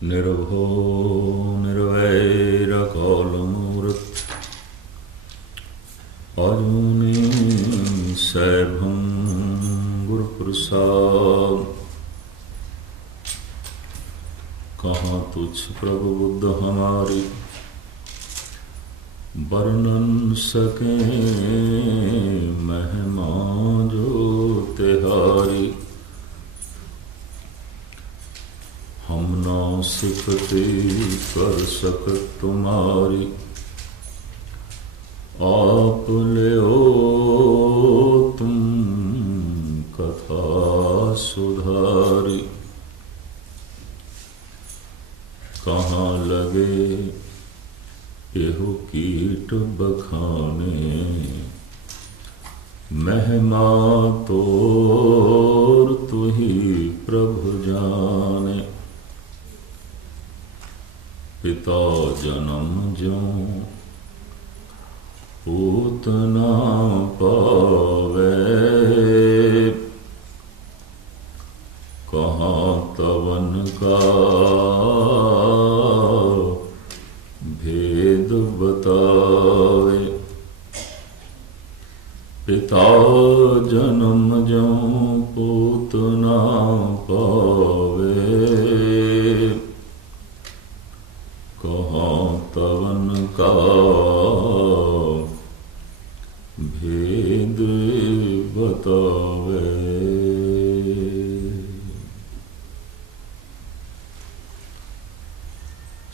निर्भो निर्वैरकालमूर्त अजूनी सैभं गुरुप्रसाद। कहाँ तुझ प्रभु बुद्ध हमारी वर्णन सके महिमा जो तिहारी। हम ना सिखते कर सकत तुम्हारी, आप ले ओ तुम कथा सुधारी। कहाँ लगे एहो कीट बखाने, महिमा तोर तुही प्रभु जाने। पिता जन्म ज्यों पूत ना पावे, कहाँ तवन का भेद बतावे। पिता जन्म ज्यों पूत ना पावे, कहाँ तवन का भेद बतावे।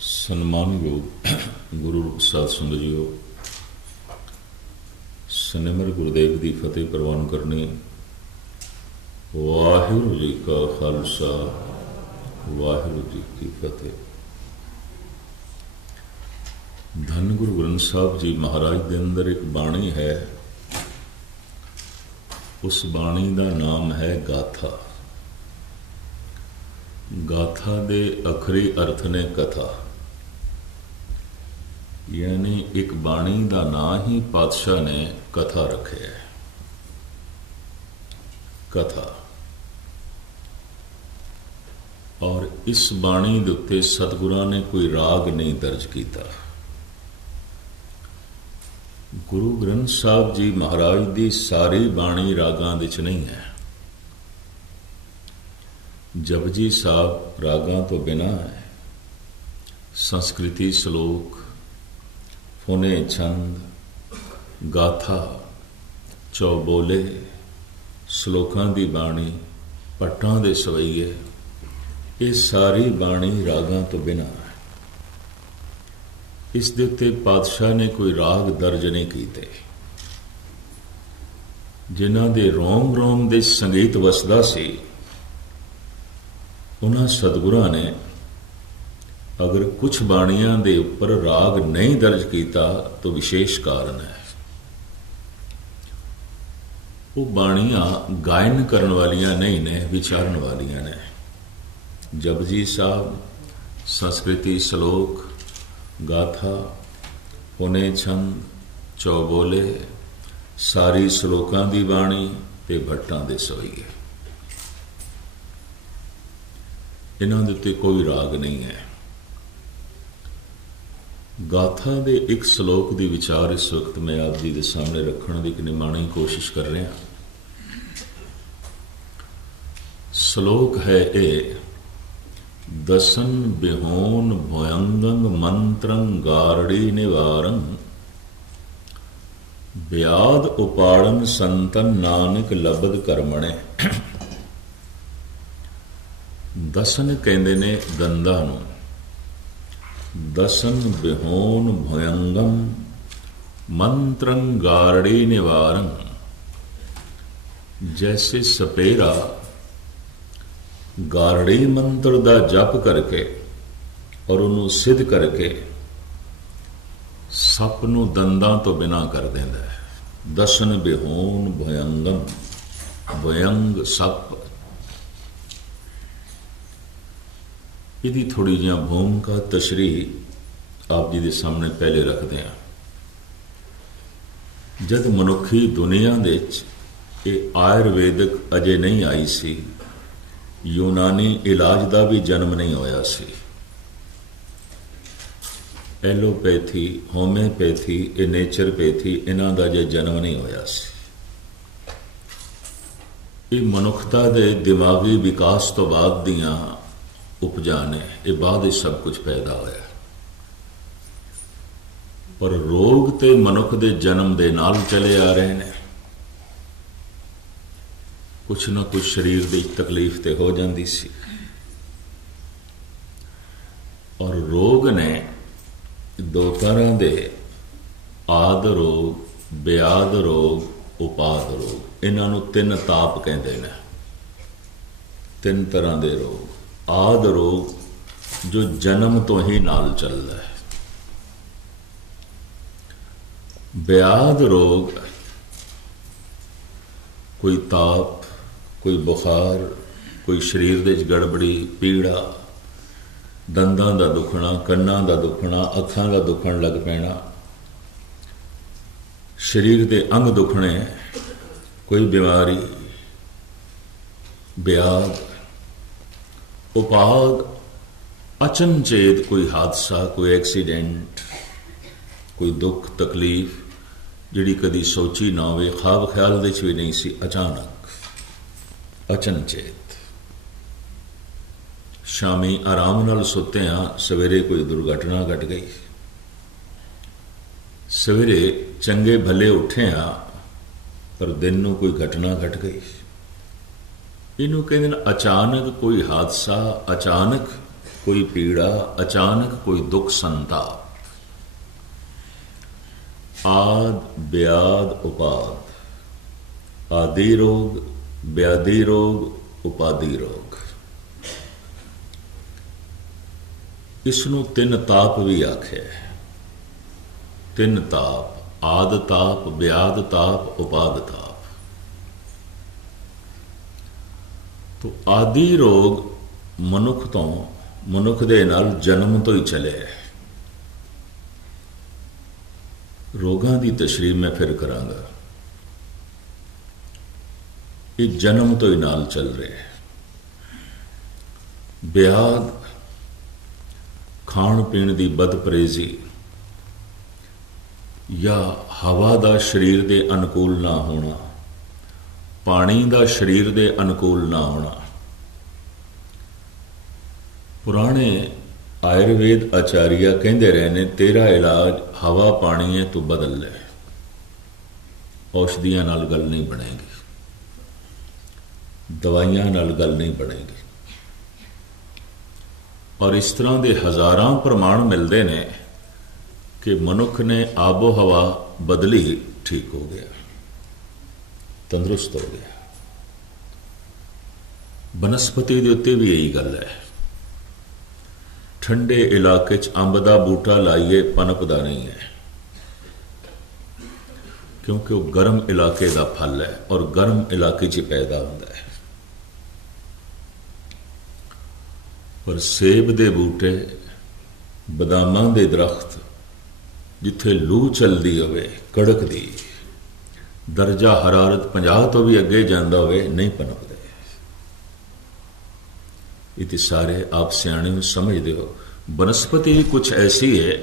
सम्मानयोग गुरु साध संगत जीओ, सनिमर गुरुदेव की फतेह प्रवान करनी। वाहिगुरू जी का खालसा, वाहिगुरू जी की फतेह। धन गुरु ग्रंथ साहब जी महाराज के अंदर एक बाणी है, उस बाणी का नाम है गाथा। गाथा दे अखरी अर्थ ने कथा, यानी एक बाणी का नाम ही पातशाह ने कथा रखे है। कथा, और इस बाणी के उत्ते सतगुरां ने कोई राग नहीं दर्ज किया। गुरु ग्रंथ साहब जी महाराज की सारी बाणी रागां विच नहीं है। जपजी साहब रागां तो बिना है। संस्कृति श्लोक, फुने छंद, गाथा, चौबोले, श्लोकां दी बाणी, पट्टां दे सवैये, ये सारी बाणी रागां तो बिना है। इस दे उत्ते पातशाह ने कोई राग दर्ज नहीं कीते। जिन्हां दे रोम रोम दे संगीत वसदा सी, उन्हां सतगुरां ने अगर कुछ बाणियां दे उपर राग नहीं दर्ज किया तो विशेष कारण है। वो बाणियां गायन करन वालियां नहीं ने, विचारन वालियां ने। जपजी साहब, संस्कृति श्लोक, गाथा, पुने छंद, चौबोले, सारी श्लोकां दी बाणी ते भट्टां दे सवैये, इन्हां दे उत्ते कोई राग नहीं है। गाथा दे एक श्लोक दी विचार इस वक्त मैं आप जी के सामने रखने की एक निमाणी कोशिश कर रहा। श्लोक है ए, दसन बिहोन भयंगं मंत्रं गारड़ी निवारं, ब्याद उपाड़न संतन नानक लबद करमणे। दसन कहंदे ने दंदा नूं। दसन बिहोन भयंगम मंत्रं गारड़ी निवारं, जैसे सपेरा गारड़ी मंत्र दा जप करके और उन्होंने सिद्ध करके सप नूं दंदां तो बिना कर देंदा है। दसन बिहोन भयंगम, भयंग सप। यदि थोड़ी जी भूमिका तशरीह आप जी के सामने पहले रखते हैं। जद मनुखी दुनिया दे आयुर्वेदिक अजे नहीं आई सी, यूनानी इलाज का भी जन्म नहीं होया सी। ਐਲੋਪੈਥੀ, ਹੋਮਿਓਪੈਥੀ, ਇਹ ਨੇਚਰਪੈਥੀ, ਇਹਨਾਂ ਦਾ ਜੇ ਜਨਮ ਨਹੀਂ ਹੋਇਆ ਸੀ। ਇਹ ਮਨੁੱਖਤਾ ਦੇ ਦਿਮਾਗੀ ਵਿਕਾਸ ਤੋਂ ਬਾਅਦ ਦੀਆਂ ਉਪਜਾਂ ਨੇ, ਇਹ ਬਾਅਦ ਵਿੱਚ ਸਭ ਕੁਝ ਪੈਦਾ ਹੋਇਆ। ਪਰ ਰੋਗ ਤੇ ਮਨੁੱਖ ਦੇ ਜਨਮ ਦੇ ਨਾਲ ਚਲੇ ਆ ਰਹੇ ਨੇ। ਕੁਛ ਨਾ ਕੁਛ ਸਰੀਰ ਦੀ ਤਕਲੀਫ ਤੇ ਹੋ ਜਾਂਦੀ ਸੀ, ਔਰ ਰੋਗ ਨੇ ਦੋ ਤਰ੍ਹਾਂ ਦੇ, ਆਦ ਰੋਗ, ਬਿਆਦ ਰੋਗ, ਉਪਾਦ ਰੋਗ। ਇਹਨਾਂ ਨੂੰ ਤਿੰਨ ਤਾਪ ਕਹਿੰਦੇ ਨੇ। ਤਿੰਨ ਤਰ੍ਹਾਂ ਦੇ ਰੋਗ। ਆਦ ਰੋਗ ਜੋ ਜਨਮ ਤੋਂ ਹੀ ਨਾਲ ਚੱਲਦਾ ਹੈ। ਬਿਆਦ ਰੋਗ ਕੋਈ ਤਾਪ, ਕੋਈ ਬੁਖਾਰ, ਕੋਈ ਸਰੀਰ ਦੇ ਵਿੱਚ ਗੜਬੜੀ, ਪੀੜਾ, ਦੰਦਾਂ ਦਾ ਦੁਖਣਾ, ਕੰਨਾਂ ਦਾ ਦੁਖਣਾ, ਅੱਖਾਂ ਦਾ ਦੁਖਣ ਲੱਗ ਪੈਣਾ, ਸਰੀਰ ਦੇ ਅੰਗ ਦੁਖਣੇ, ਕੋਈ ਬਿਮਾਰੀ, ਬਿਆਦ। ਉਪਾਦ ਅਚਨਚੇਤ ਕੋਈ ਹਾਦਸਾ, ਕੋਈ ਐਕਸੀਡੈਂਟ, ਕੋਈ ਦੁੱਖ ਤਕਲੀਫ ਜਿਹੜੀ ਕਦੀ ਸੋਚੀ ਨਾ ਹੋਵੇ, ਖਾਬ ਖਿਆਲ ਦੇ 'ਚ ਵੀ ਨਹੀਂ ਸੀ, ਅਚਾਨਕ, ਅਚਨਚੇਤ। ਸ਼ਾਮੀ ਆਰਾਮ ਨਾਲ ਸੁੱਤੇ ਹਾਂ, ਸਵੇਰੇ ਕੋਈ ਦੁਰਘਟਨਾ ਘਟ ਗਈ। ਸਵੇਰੇ ਚੰਗੇ ਭਲੇ ਉੱਠੇ ਹਾਂ, ਪਰ ਦਿਨ ਨੂੰ ਕੋਈ ਘਟਨਾ ਘਟ ਗਈ। ਇਹਨੂੰ ਕਹਿੰਦੇ ਨੇ ਅਚਾਨਕ ਕੋਈ ਹਾਦਸਾ, ਅਚਾਨਕ ਕੋਈ ਪੀੜਾ, ਅਚਾਨਕ ਕੋਈ ਦੁੱਖ ਸੰਤਾਪ। ਆਦ, ਬਿਆਦ, ਉਪਾਦ। ਆਦਿ ਰੋਗ, ਬਿਆਦੀ ਰੋਗ, ਉਪਾਦੀ ਰੋਗ। ਇਸ ਨੂੰ ਤਿੰਨ ਤਾਪ ਵੀ ਆਖਿਆ। ਤਿੰਨ ਤਾਪ, ਆਦ ਤਾਪ, ਬਿਆਦ ਤਾਪ, ਉਪਾਦ ਤਾਪ। ਤੋ ਆਦਿ ਰੋਗ ਮਨੁੱਖ ਤੋਂ, ਮਨੁੱਖ ਦੇ ਨਾਲ ਜਨਮ ਤੋਂ ਹੀ ਚਲੇ। ਰੋਗਾਂ ਦੀ ਤਸ਼ਰੀਹ ਮੈਂ ਫਿਰ ਕਰਾਂਗਾ। ਇਹ ਜਨਮ ਤੋਂ ਹੀ ਨਾਲ ਚੱਲ ਰਿਹਾ। ਬਿਆਦ ਖਾਣ ਪੀਣ ਦੀ ਬਦਪਰਹੇਜ਼ੀ ਜਾਂ ਹਵਾ ਦਾ ਸਰੀਰ ਦੇ ਅਨੁਕੂਲ ਨਾ ਹੋਣਾ, ਪਾਣੀ ਦਾ ਸਰੀਰ ਦੇ ਅਨੁਕੂਲ ਨਾ ਹੋਣਾ। ਪੁਰਾਣੇ ਆਯੁਰਵੇਦ ਆਚਾਰੀਆ ਕਹਿੰਦੇ ਰਹੇ ਨੇ, ਤੇਰਾ ਇਲਾਜ ਹਵਾ ਪਾਣੀ ਹੈ, ਤੂੰ ਬਦਲ ਲੈ। ਔਸ਼ਧੀਆਂ ਨਾਲ ਗੱਲ ਨਹੀਂ ਬਣੇਗੀ, ਦਵਾਈਆਂ ਨਾਲ ਗੱਲ ਨਹੀਂ ਬਣੇਗੀ। ਔਰ ਇਸ ਤਰ੍ਹਾਂ ਦੇ ਹਜ਼ਾਰਾਂ ਪ੍ਰਮਾਣ ਮਿਲਦੇ ਨੇ ਕਿ ਮਨੁੱਖ ਨੇ ਆਬੋ ਹਵਾ ਬਦਲੀ, ਠੀਕ ਹੋ ਗਿਆ, ਤੰਦਰੁਸਤ ਹੋ ਗਿਆ। ਬਨਸਪਤੀ ਦੇ ਉੱਤੇ ਵੀ ਇਹੀ ਗੱਲ ਹੈ। ਠੰਡੇ ਇਲਾਕੇ 'ਚ ਅੰਬ ਦਾ ਬੂਟਾ ਲਾਈਏ, ਪਨਪਦਾ ਨਹੀਂ ਹੈ, ਕਿਉਂਕਿ ਉਹ ਗਰਮ ਇਲਾਕੇ ਦਾ ਫਲ ਹੈ ਔਰ ਗਰਮ ਇਲਾਕੇ 'ਚ ਪੈਦਾ ਹੁੰਦਾ ਹੈ। ਪਰ ਸੇਬ ਦੇ ਬੂਟੇ, ਬਦਾਮਾਂ ਦੇ ਦਰਖਤ, ਜਿੱਥੇ ਲੂ ਚੱਲਦੀ ਹੋਵੇ, ਕੜਕਦੀ, ਦਰਜਾ ਹਰਾਰਤ 50 ਤੋਂ ਵੀ ਅੱਗੇ ਜਾਂਦਾ ਹੋਵੇ, ਨਹੀਂ ਪਨਪਦੇ। ਇਹ ਤੇ ਸਾਰੇ ਆਪ ਸਿਆਣੇ ਨੂੰ ਸਮਝਦੇ ਹੋ। ਬਨਸਪਤੀ ਵੀ ਕੁਛ ਐਸੀ ਹੈ,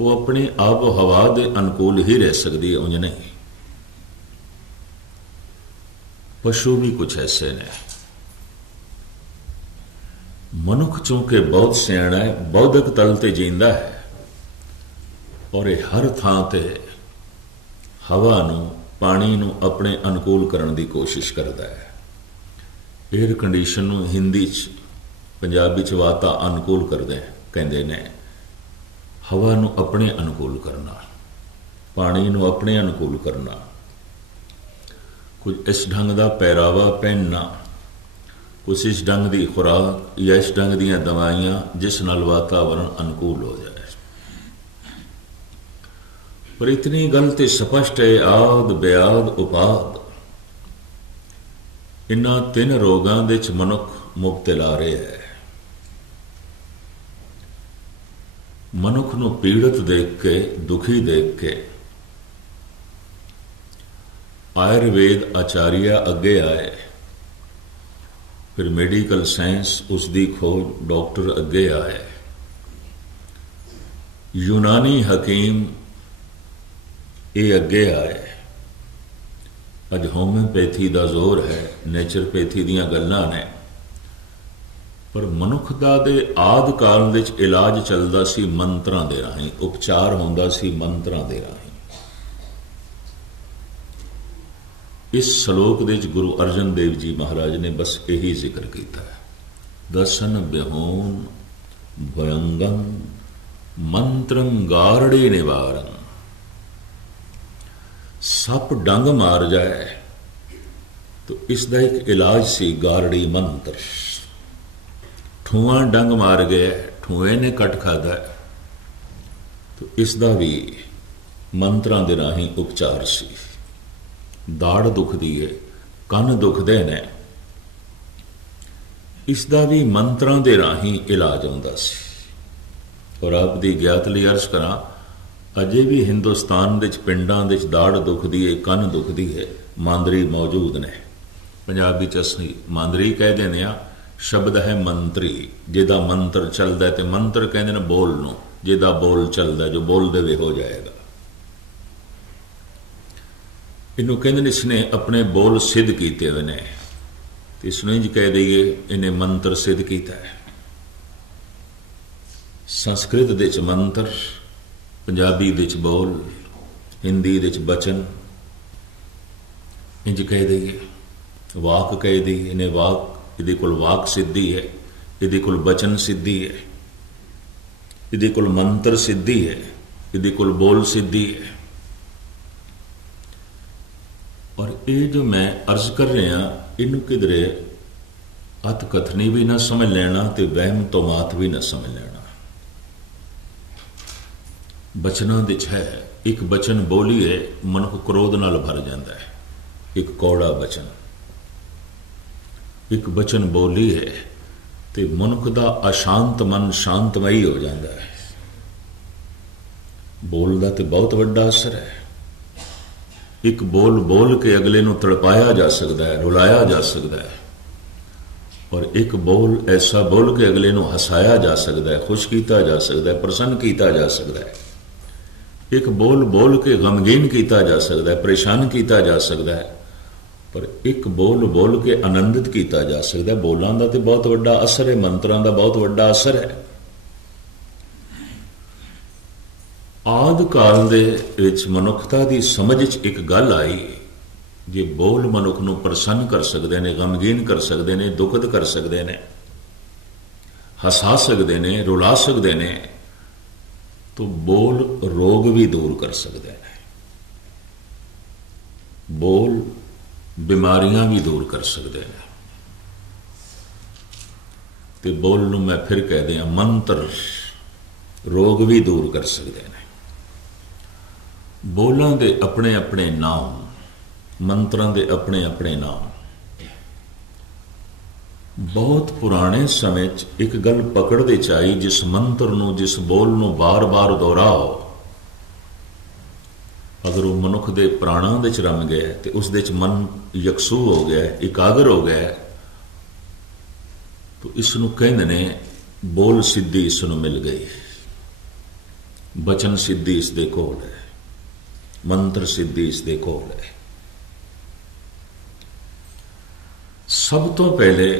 ਉਹ ਆਪਣੀ ਆਬੋ ਹਵਾ ਦੇ ਅਨੁਕੂਲ ਹੀ ਰਹਿ ਸਕਦੀ ਹੈ, ਉਂਝ ਨਹੀਂ। ਪਸ਼ੂ ਵੀ ਕੁਛ ਐਸੇ ਨੇ। ਮਨੁੱਖ ਚੂੰਕਿ ਬਹੁਤ ਸਿਆਣਾ ਹੈ, ਬੌਧਿਕ ਤਲ ਤੇ ਜੀਂਦਾ ਹੈ, ਔਰ ਇਹ ਹਰ ਥਾਂ ਤੇ ਹਵਾ ਨੂੰ, ਪਾਣੀ ਨੂੰ ਆਪਣੇ ਅਨੁਕੂਲ ਕਰਨ ਦੀ ਕੋਸ਼ਿਸ਼ ਕਰਦਾ ਹੈ। ਏਅਰ ਕੰਡੀਸ਼ਨ ਨੂੰ ਹਿੰਦੀ 'ਚ, ਪੰਜਾਬੀ 'ਚ ਵਾਤਾ ਅਨੁਕੂਲ ਕਰਦੇ ਕਹਿੰਦੇ ਨੇ। ਹਵਾ ਨੂੰ ਆਪਣੇ ਅਨੁਕੂਲ ਕਰਨਾ, ਪਾਣੀ ਨੂੰ ਆਪਣੇ ਅਨੁਕੂਲ ਕਰਨਾ, ਕੁਝ ਇਸ ਢੰਗ ਦਾ ਪਹਿਰਾਵਾ ਪਹਿਨਣਾ, ਕੁਛ ਇਸ ਢੰਗ ਦੀ ਖੁਰਾਕ ਜਾਂ ਇਸ ਢੰਗ ਦੀਆਂ ਦਵਾਈਆਂ ਜਿਸ ਨਾਲ ਵਾਤਾਵਰਨ ਅਨੁਕੂਲ ਹੋ ਜਾਏ। ਪਰ ਇਤਨੀ ਗੱਲ ਤੇ ਸਪਸ਼ਟ ਹੈ, ਆਦ, ਬਿਆਦ, ਉਪਾਦ, ਇਨ੍ਹਾਂ ਤਿੰਨ ਰੋਗਾਂ ਦੇ 'ਚ ਮਨੁੱਖ ਮੁਬਤਲਾ ਰਿਹਾ ਹੈ। ਮਨੁੱਖ ਨੂੰ ਪੀੜਤ ਦੇਖ ਕੇ, ਦੁਖੀ ਦੇਖ ਕੇ ਆਯੁਰਵੇਦ ਆਚਾਰੀਆ ਅੱਗੇ ਆਏ, ਫਿਰ ਮੈਡੀਕਲ ਸਾਇੰਸ, ਉਸ ਦੀ ਖੋਜ, ਡਾਕਟਰ ਅੱਗੇ ਆਏ। यूनानी हकीम ये अगे आए। अज होम्योपैथी का जोर है, नेचरपैथी दीयां गल्लां ने, पर मनुख दा दे आदि काल विच इलाज चलदा सी मंत्रां दे राहीं, उपचार हुंदा सी मंत्रां दे राहीं। इस श्लोक दे गुरु अर्जन देव जी महाराज ने बस यही जिक्र किया है, दसन बिहोन भयंगम मंत्रम गारड़े निवारण। सप डंग मार जाए तो इसका एक इलाज सी गारड़ी मंत्र। ठूआ डंग मार गया, ठूए ने कट खादा तो इसका भी मंत्रां दे राहीं उपचार सी। दाड़ दुखदी है, कन दुखदे ने, इसका भी मंत्रां दे राहीं इलाज आउंदा सी। और आप दी ज्ञात लई अर्ज करा, अजे भी हिंदुस्तान दे पिंडां दे दाड़ दुखदी है, कन दुखदी है, मांदरी मौजूद ने। पंजाबी च असीं मांदरी कह देने आ, शब्द है मंत्री, जिहदा मंत्र चलदा है, ते मंत्र कहंदे ने बोल नूं, जिहदा बोल चलदा, जो बोल देवे हो जाएगा। इनू कहंदे इसने अपने बोल सिद्ध कीते हुए ने, तो इसनूं इंज कह दईए इन्हें मंत्र सिद्ध किया है। संस्कृत दे च मंत्र, पंजाबी दे च बोल, हिंदी दे च बचन, इंज कह दईए। वाक कह दी, इन्हें वाक, इहदे कोल वाक सिद्धि है, इहदे कोल बचन सिद्धि है, इहदे कोल मंत्र सिद्धि है, इहदे कोल बोल सिद्धि है। और ये जो मैं अर्ज कर रहा, इनू किधरे अत कथनी भी ना समझ लेना, तो वहम तो मात भी ना समझ लेना। बचना दे है, एक बचन बोलीए मनुख क्रोध नाल भर जाता है, एक कौड़ा बचन। एक बचन बोलीए तो मनुख का अशांत मन शांतमई हो जाता है। बोल का तो बहुत बड़ा असर है। एक बोल बोल के अगले नूं तड़पाया जा सकता है, रुलाया जा सकता है, और एक बोल ऐसा बोल के अगले नूं हसाया जा सकता है, खुश किया जा सकता है, प्रसन्न किया जा सकता है। एक बोल बोल के गमगीन किया जा सकता है, परेशान किया जा सकता है, पर एक बोल बोल के आनंदित किया जा सकता है। बोलों का तो बहुत बड़ा असर है, मंत्रां का बहुत बड़ा असर है। आदि काल दे विच मनुखता की समझ एक गल आई, जे बोल मनुख नूं प्रसन्न कर सकते हैं, गमगीन कर सकते हैं, दुखद कर सकते हैं, हसा सकते हैं, रुला सकते हैं, तो बोल रोग भी दूर कर सकते हैं। बोल बीमारियां भी दूर कर सकते हैं। तो बोल नूं मैं फिर कह दिया, मंत्र रोग भी दूर कर सकते हैं। बोलों के अपने अपने नाम, मंत्रां के अपने अपने नाम। बहुत पुराने समय एक गल पकड़ दे चाही, जिस मंत्र नूं, जिस बोल नूं बार बार दोहराओ, अगर वो मनुख के प्राणां दे च रम गया तो उस दे च मन यकसू हो गया, एकाग्र हो गया, तो इसनूं कहंदे ने बोल सिद्धि इसनूं मिल गई। बचन सिद्धि इस दे कोल है, मंत्र सिद्धि इस दे कोल है। सब तो पहले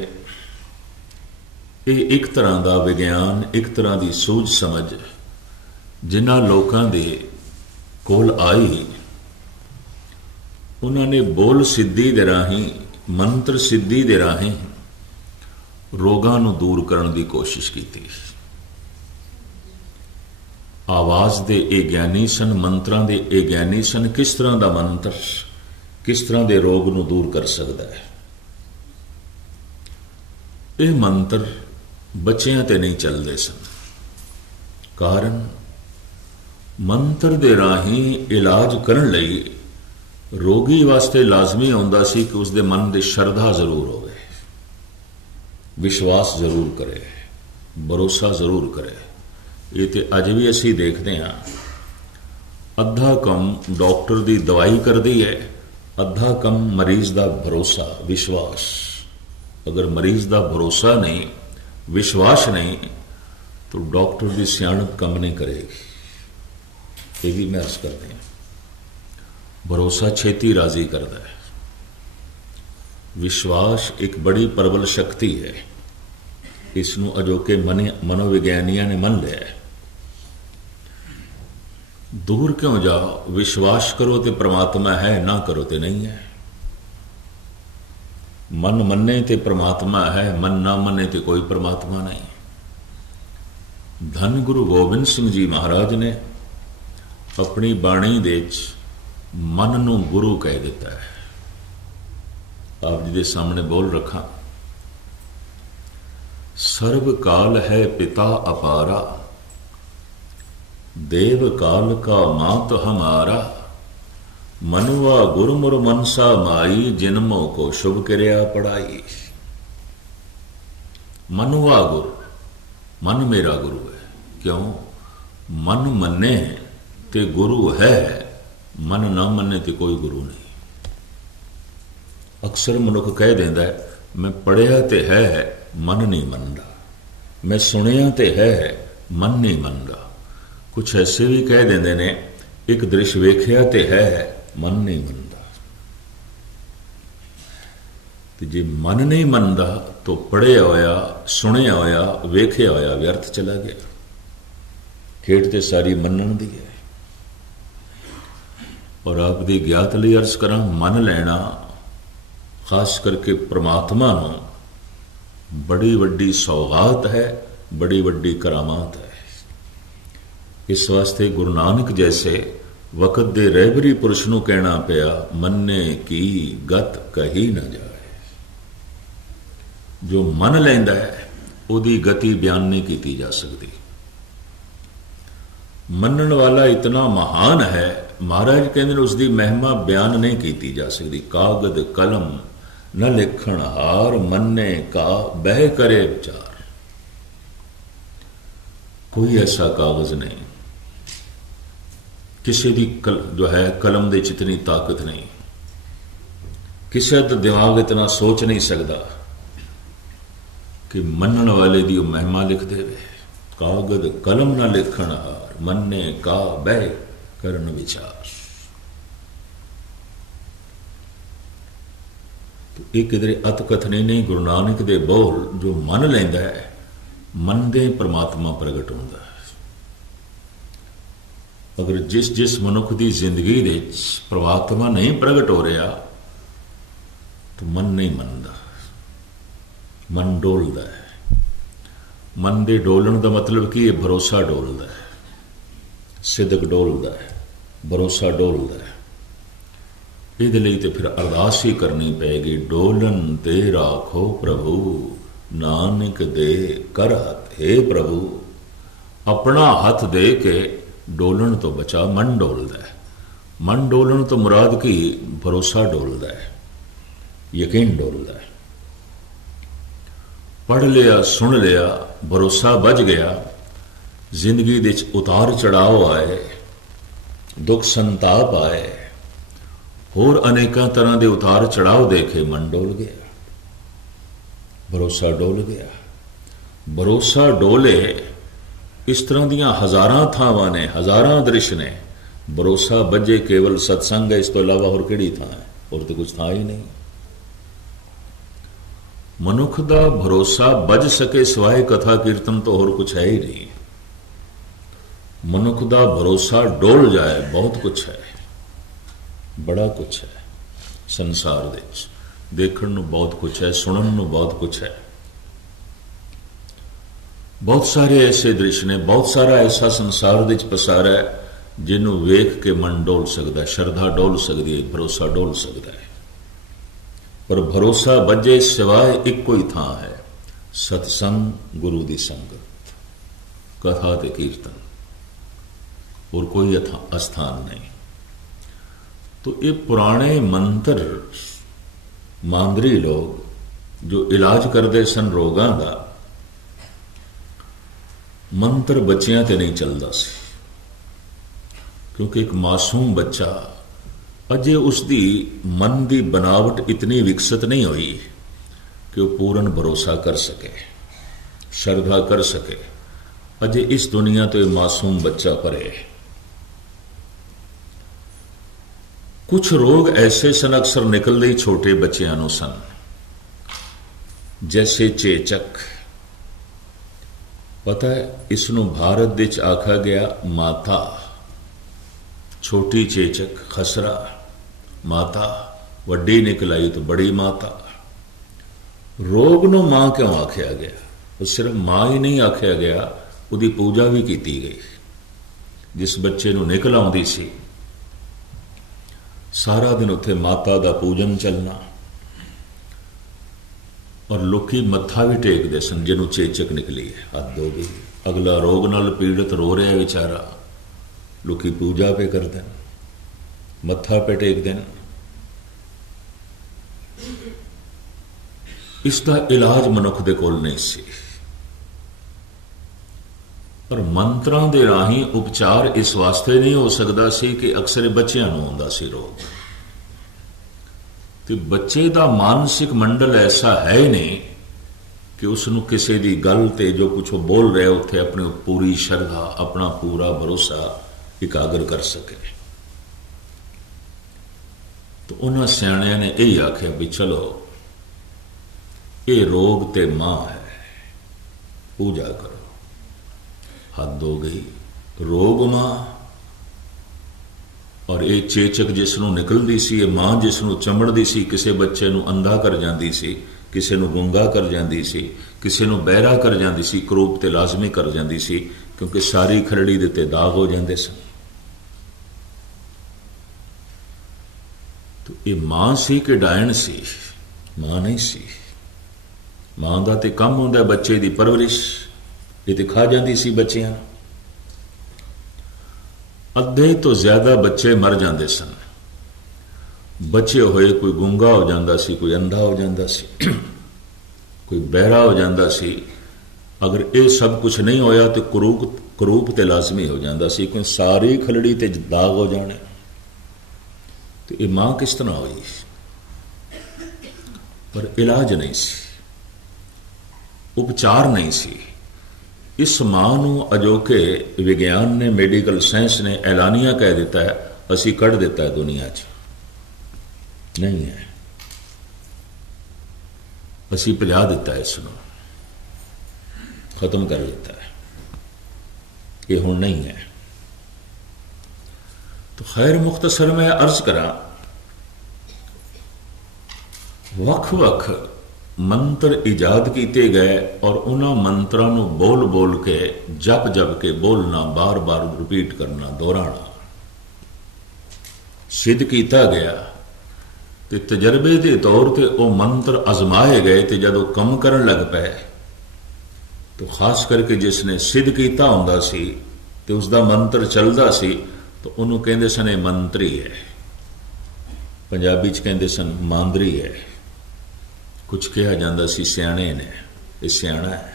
ये एक तरह का विज्ञान, एक तरह की सूझ समझ जिन्हां लोकां दे कोल आई, उन्होंने बोल सिद्धि दे राहीं, मंत्र सिद्धि दे राहीं रोगां नूं दूर करने की कोशिश की। आवाज दे ए ज्ञानी सन, मंत्रां दे ए ज्ञानी सन। किस तरह का मंत्र किस तरह के रोग नूं दूर कर सकता है। यह मंत्र बच्चियां ते नहीं चलते सन, कारण मंत्र दे राहीं इलाज करन लई रोगी वास्ते लाजमी होंदा सी कि उसके मन की श्रद्धा जरूर हो, विश्वास जरूर करे, भरोसा जरूर करे। ये तो अज भी असी देखते हैं, अद्धा कम डॉक्टर की दवाई कर दी है, अद्धा कम मरीज का भरोसा विश्वास। अगर मरीज का भरोसा नहीं, विश्वास नहीं, तो डॉक्टर की सियाणप कम नहीं करेगी। ये भी मैं अर्ज करते हैं। भरोसा छेती राजी करता है। विश्वास एक बड़ी प्रबल शक्ति है। इसनू अजोके मनोविज्ञानियों ने मन लिया है। दूर क्यों जाओ, विश्वास करो तो परमात्मा है, ना करो तो नहीं है। मन मन्ने तो परमात्मा है, मन ना मन्ने तो कोई परमात्मा नहीं। धन गुरु गोबिंद सिंह जी महाराज ने अपनी बाणी दे मन नू गुरु कह दिता है। आप जी के सामने बोल रखा। सर्व काल है पिता अपारा, देव काल का मात हमारा। मनुआ गुरुमुर मनसा माई, जिनमों को शुभ क्रिया पढ़ाई। मनुआ गुरु, मन मेरा गुरु है। क्यों? मन मन्ने ते गुरु है, मन ना मन्ने ते कोई गुरु नहीं। अक्सर मनुख कह देंदा है मैं पढ़िया ते है, मन नहीं मनदा। मैं सुनिया ते है, मन नहीं मनदा। कुछ ऐसे भी कह देंदे ने एक दृश्य वेख्या ते है, मन नहीं मनदा। तो जे मन नहीं मनदा तो पढ़िया होया, सुनिया होया, वेख्या होया व्यर्थ चला गया। खेड ते सारी मनन दी है। और आप दी ज्ञात लई अर्ज करा, मन लेना खास करके परमात्मा नूं बड़ी वड्डी सौगात है, बड़ी वड्डी करामात है। इस वास्ते गुरु नानक जैसे वक़्त दे रहबरी पुरुष नूं कहना पिया, मन्ने की गत कही न जाए। जो मन लैंदा है उहदी गति बयान नहीं की जा सकती। मनन वाला इतना महान है, महाराज कहते उसकी महिमा बयान नहीं की जा सकती। कागद कलम न लिखण हार, मन्ने का बह करे विचार। कोई ऐसा कागज नहीं, किसी की जो है कलम दे इतनी ताकत नहीं, किसी का दिमाग इतना सोच नहीं सकता कि मनन वाले की महिमा लिख दे। कागद कलम न लिखण हार, मन्ने का बह करन विचार। तो एक किधरे अत कथनी नहीं, गुरु नानक दे बोल जो मन लैंदा है, मन दे परमात्मा प्रगट होंदा है। अगर जिस जिस मनुख की जिंदगी दे परमात्मा नहीं प्रगट हो रहा तो मन नहीं मनदा, मन डोलदा है। मन दे डोलन का मतलब की है? भरोसा डोलदा है, सिदक डोलदा है, भरोसा डोलदा है। इहदे लई ते फिर अरदास ही करनी पेगी, डोलन ते राखो प्रभु, नानक दे कर हथ। हे प्रभु, अपना हथ दे के डोलन तो बचा। मन डोलदा है। मन डोलन तो मुराद की? भरोसा डोलदा है, यकीन डोलदा है। पढ़ लिया, सुन लिया, भरोसा बच गया। जिंदगी दे उतार चढ़ाव आए, दुख संताप आए, होर अनेकों तरह के उतार चढ़ाव देखे, मन डोल गया, भरोसा डोल गया। भरोसा डोले इस तरह दियां हजारां थावां ने, हजारां दृश्य ने। भरोसा बजे केवल सत्संग है, इस तो इलावा होर किहड़ी थां है? और तो कुछ था ही नहीं। मनुख दा भरोसा बज सके सिवाय कथा कीर्तन तो होर कुछ है ही नहीं। मनुख दा भरोसा डोल जाए, बहुत कुछ है, बड़ा कुछ है संसार दे देखण नूं, बहुत कुछ है सुनन नूं, बहुत कुछ है। बहुत सारे ऐसे दृश्य ने, बहुत सारा ऐसा संसार दे पसारा है जिन्हों वेख के मन डोल सकता है, श्रद्धा डोल सकती है, भरोसा डोल सकता है। पर भरोसा बजे सिवाय एक कोई थां है, सत्संग गुरु दी संगत, कथा ते कीर्तन, और कोई अस्थान नहीं। तो ये पुराने मंत्र मांदरी लोग जो इलाज करते सन रोगां दा, मंत्र बच्चियां ते नहीं चलता सी, क्योंकि एक मासूम बच्चा अजे उसकी मन की बनावट इतनी विकसित नहीं हुई कि वह पूर्ण भरोसा कर सके, श्रद्धा कर सके। अजे इस दुनिया तो यह मासूम बच्चा परे। कुछ रोग ऐसे सन अक्सर निकलते ही छोटे बच्चों ਨੂੰ सन, जैसे चेचक। पता है इसनों भारत विच आखा गया माता, छोटी चेचक खसरा माता, वड्डी निकल आई तो बड़ी माता। रोग नूं मां क्यों आख्या गया? वो सिर्फ मां ही नहीं आख्या गया, उसकी पूजा भी की गई। जिस बच्चे नूं निकल आउंदी सी, सारा दिन उत्थे माता दा पूजन चलना, और लोकी मत्था भी टेकते सन जिन्हों चेचक निकली है। हद हो गई, अगला रोग नाल पीड़ित रो रहा है बेचारा, लोकी पूजा पे कर देन, मत्था पे टेक देन। इसका इलाज मनुख दे कोल नहीं सी, पर मंत्रां दे राही उपचार इस वास्ते नहीं हो सकता सी कि अक्सर बच्चों नूं आउंदा सी रोग। तो बच्चे का मानसिक मंडल ऐसा है ही नहीं कि उसनूं किसी की गल ते जो कुछ बोल रहे उत्थे अपनी पूरी श्रद्धा, अपना पूरा भरोसा इकागर कर सके। तो उन्होंने सियाणियां ने यही आख्या भी चलो ये रोग ते मां है, पूजा करो। हद हो गई, रोग मां और ये चेचक जिसनों निकलती सी, ये मां जिसनों चमड़ती सी, किसी बच्चे नूं अंधा कर जाती सी, किसी नूं गूंगा कर जाती सी, किसी नूं बहरा कर जाती सी, करूप ते लाजमी कर जाती सी, क्योंकि सारी खरड़ी दे ते दाग हो जाते सन। तो ये मां सी कि डायन सी? मां नहीं सी। मां दा ते काम हुंदा बच्चे की परवरिश, ये तो खा जाती सी बच्चियां। अद्धे तो ज्यादा बच्चे मर जाते सन, बचे हुए कोई गूंगा हो जाता सी, कोई अंधा हो जाता सी, कोई बहरा हो जाता सी। अगर ये सब कुछ नहीं होया तो करूप ते लाजमी हो जाता सी, क्योंकि सारी खलड़ी ते दाग हो जाने। तो ये मां किस तरह हुई? पर इलाज नहीं सी, उपचार नहीं सी। इस मां नूं अजोके विज्ञान ने, मेडिकल साइंस ने ऐलानिया कह दिता है, असी कढ़ दिता है दुनिया च, नहीं है, असी भुला दिता है, इसनूं खत्म कर दिता है, ये हुण नहीं है। तो खैर मुख्तसर मैं अर्ज करा, वख वख मंत्र इजाद किए गए और उन्होंने मंत्रों को बोल बोल के, जप जप के बोलना, बार बार रिपीट करना, दोहराना सिद्ध किया गया। तो तजर्बे के तौर पर वो मंत्र आजमाए गए, तो जब कम करन लग पे तो खास करके जिसने सिद्ध किया हुंदा सी तो उसका मंत्र चलता सी, तो उन्होंने कहते सन ये मंत्री है, पंजाबी च कहते सन मांदरी है, कुछ कहा जाता सी सियाणे ने, ये सियाणा है।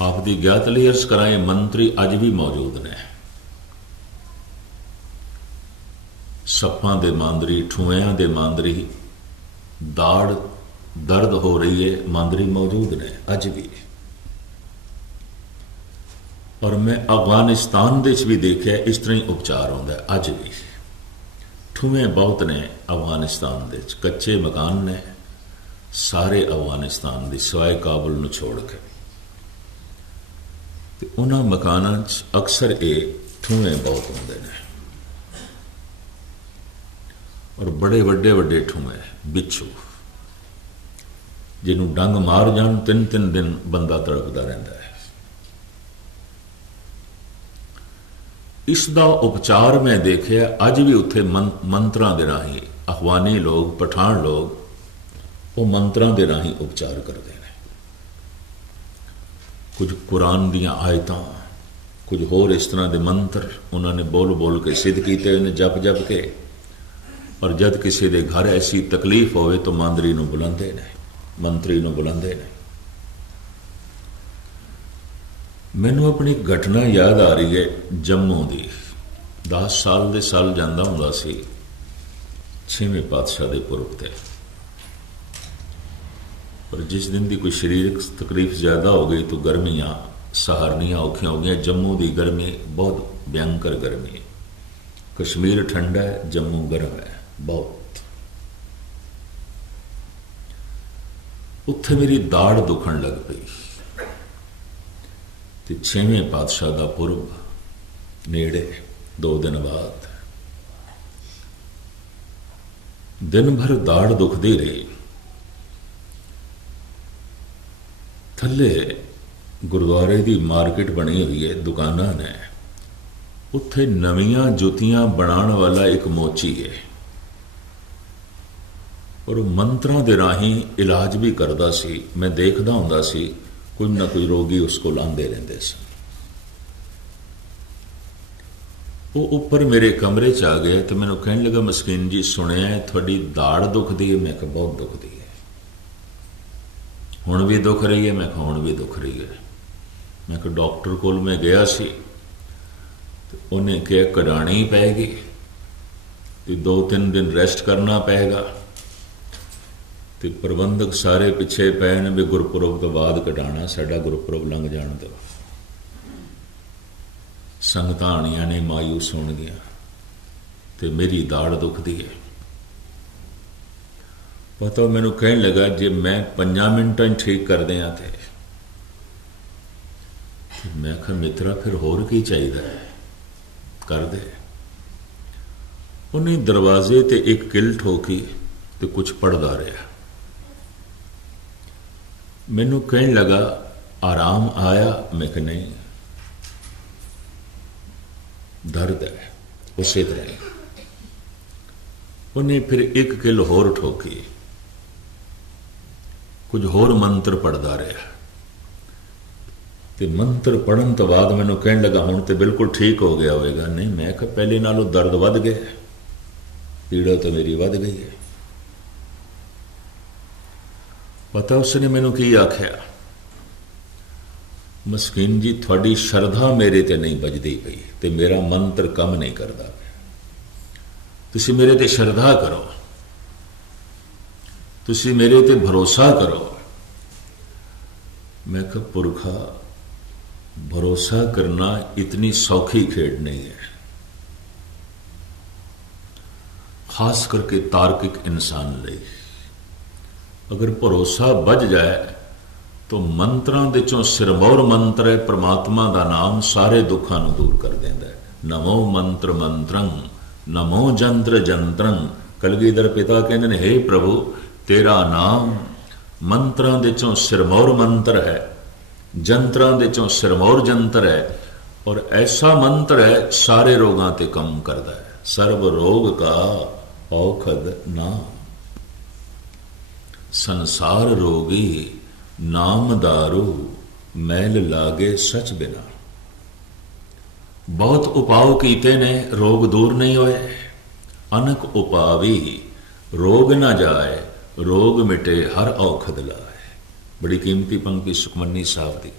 आपकी ज्ञात लई अर्ज करा, ये मंत्री अज भी मौजूद ने। सप्पां दे मांदरी, ठूएं दे मांदरी, दाड़ दर्द हो रही है, मांदरी मौजूद ने अज भी। और मैं अफगानिस्तान दे भी देखा इस तरह ही उपचार होंदा है अज भी। ठूएं बहुत ने अफगानिस्तान दे, कच्चे मकान ने सारे अफगानिस्तान दी सिवाय काबुल नूं छोड़ के। उन्हां मकानां च अक्सर ये ठूएं बहुत होंदे ने, और बड़े वड्डे वड्डे ठूएं, बिच्छू, जिन्हों डंग मार जान 3-3 दिन बंदा तड़पता रहता है। इसका उपचार मैं देखा अज भी उत्थे मंत्रां दे राही अफगानी लोग, पठान लोग, वो मंत्रां दे राही उपचार करते हैं। कुछ कुरान दियां आयतां, कुछ होर इस तरह के मंत्र उन्होंने बोल बोल के सिद्ध किए, उन्हें जप जप के। और जब किसी के घर ऐसी तकलीफ होवे तो मांदरी नूं बुलांदे ने, मंत्री नूं बुलांदे ने। मैनू अपनी घटना याद आ रही है जम्मू की। 10 साल दे साल जांदा हुंदा सी 6वें पातशाह दे पुरब ते, पर जिस दिन की कोई शरीरक तकलीफ ज्यादा हो गई तो गर्मियां सहारनियां औखियां हो गई। जम्मू की गर्मी बहुत भयंकर गर्मी है, कश्मीर ठंडा है, जम्मू गर्म है बहुत। उत्थे मेरी दाड़ दुखण लग पई ते 6वें पातशाह दा पुरब नेड़े 2 दिन बाद दिन भर दाड़ दुखदी रही। थले गुरुद्वारे की मार्केट बनी हुई है, दुकाना ने, उत्थे नवीं जुतियां बनाने वाला एक मोची है और मंत्रों के राही इलाज भी करता सी। मैं देखता हुंदा सी कोई ना कोई रोगी उसको लांदे रहंदे सन। वो ऊपर मेरे कमरे च आ गया तो मैंने कहने लगा, मस्कीन जी सुनिया है थोड़ी दाड़ दुखदी है? मैं कहा बहुत दुखदी है। हुण भी दुख रही है? मैं कहा हुण भी दुख रही है। मैं कहा डॉक्टर कोल मैं गया सी तो उन्हें कहा कढ़ानी ही पैगी तो 2-3 दिन रेस्ट करना पेगा। तो प्रबंधक सारे पिछे पै ने भी गुरपुरब तो बाद कढ़ाना, साडा गुरपुरब लंघ जाण दो। संगतां आणियां ने मायूस होण गया तो मेरी दाड़ दुखदी है। पता मैनू कहने लगा जे मैं 5 मिनटां ठीक कर दियां थे। मैं कहा मित्रा फिर होर की चाहिए, कर दे। उन्हें दरवाजे ते एक किल ठोकी तो कुछ पढ़दा रहा। मैनू कहने लगा आराम आया? मैं कहा नहीं, दर्द है उसी तरह। उन्हें फिर एक किल होर ठोकी, कुछ होर मंत्र पढ़दा रहा। तो मंत्र पढ़न तो बाद मैनू कहने लगा हुण तो बिल्कुल ठीक हो गया होगा। नहीं, मैं कहा पहले नालों दर्द वध गया, पीड़ा तो मेरी वध गई है। पता उसने मैनू की आख्या, मस्कीन जी थोड़ी श्रद्धा मेरे ते नहीं बजदी पई ते मेरा मंत्र कम नहीं करता पिया। तुसी मेरे ते श्रद्धा करो, तुसी मेरे ते भरोसा करो। मैं कहा पुरखा भरोसा करना इतनी सौखी खेड नहीं है, खास करके तार्किक इंसान लई। अगर भरोसा बज जाए तो मंत्रां दे चों सिरमौर मंत्र है परमात्मा का नाम, सारे दुखों को दूर कर देंदा है। नमो मंत्र मंत्रं, नमो जंत्र जंत्रं। कलगीधर पिता कहते हैं, हे प्रभु तेरा नाम मंत्रां दे चों सिरमौर मंत्र है, जंत्रां दे चों सिरमौर जंत्र है, और ऐसा मंत्र है सारे रोगां ते कम करदा है। सर्व रोग का औखद नाम, संसार रोगी नाम दारू मैल लागे सच बिना। बहुत उपाव कीते ने, रोग दूर नहीं होए। अनक उपावी रोग न जाए, रोग मिटे हर औखद लाए। बड़ी कीमती पंक्ति सुखमनी साहब दी।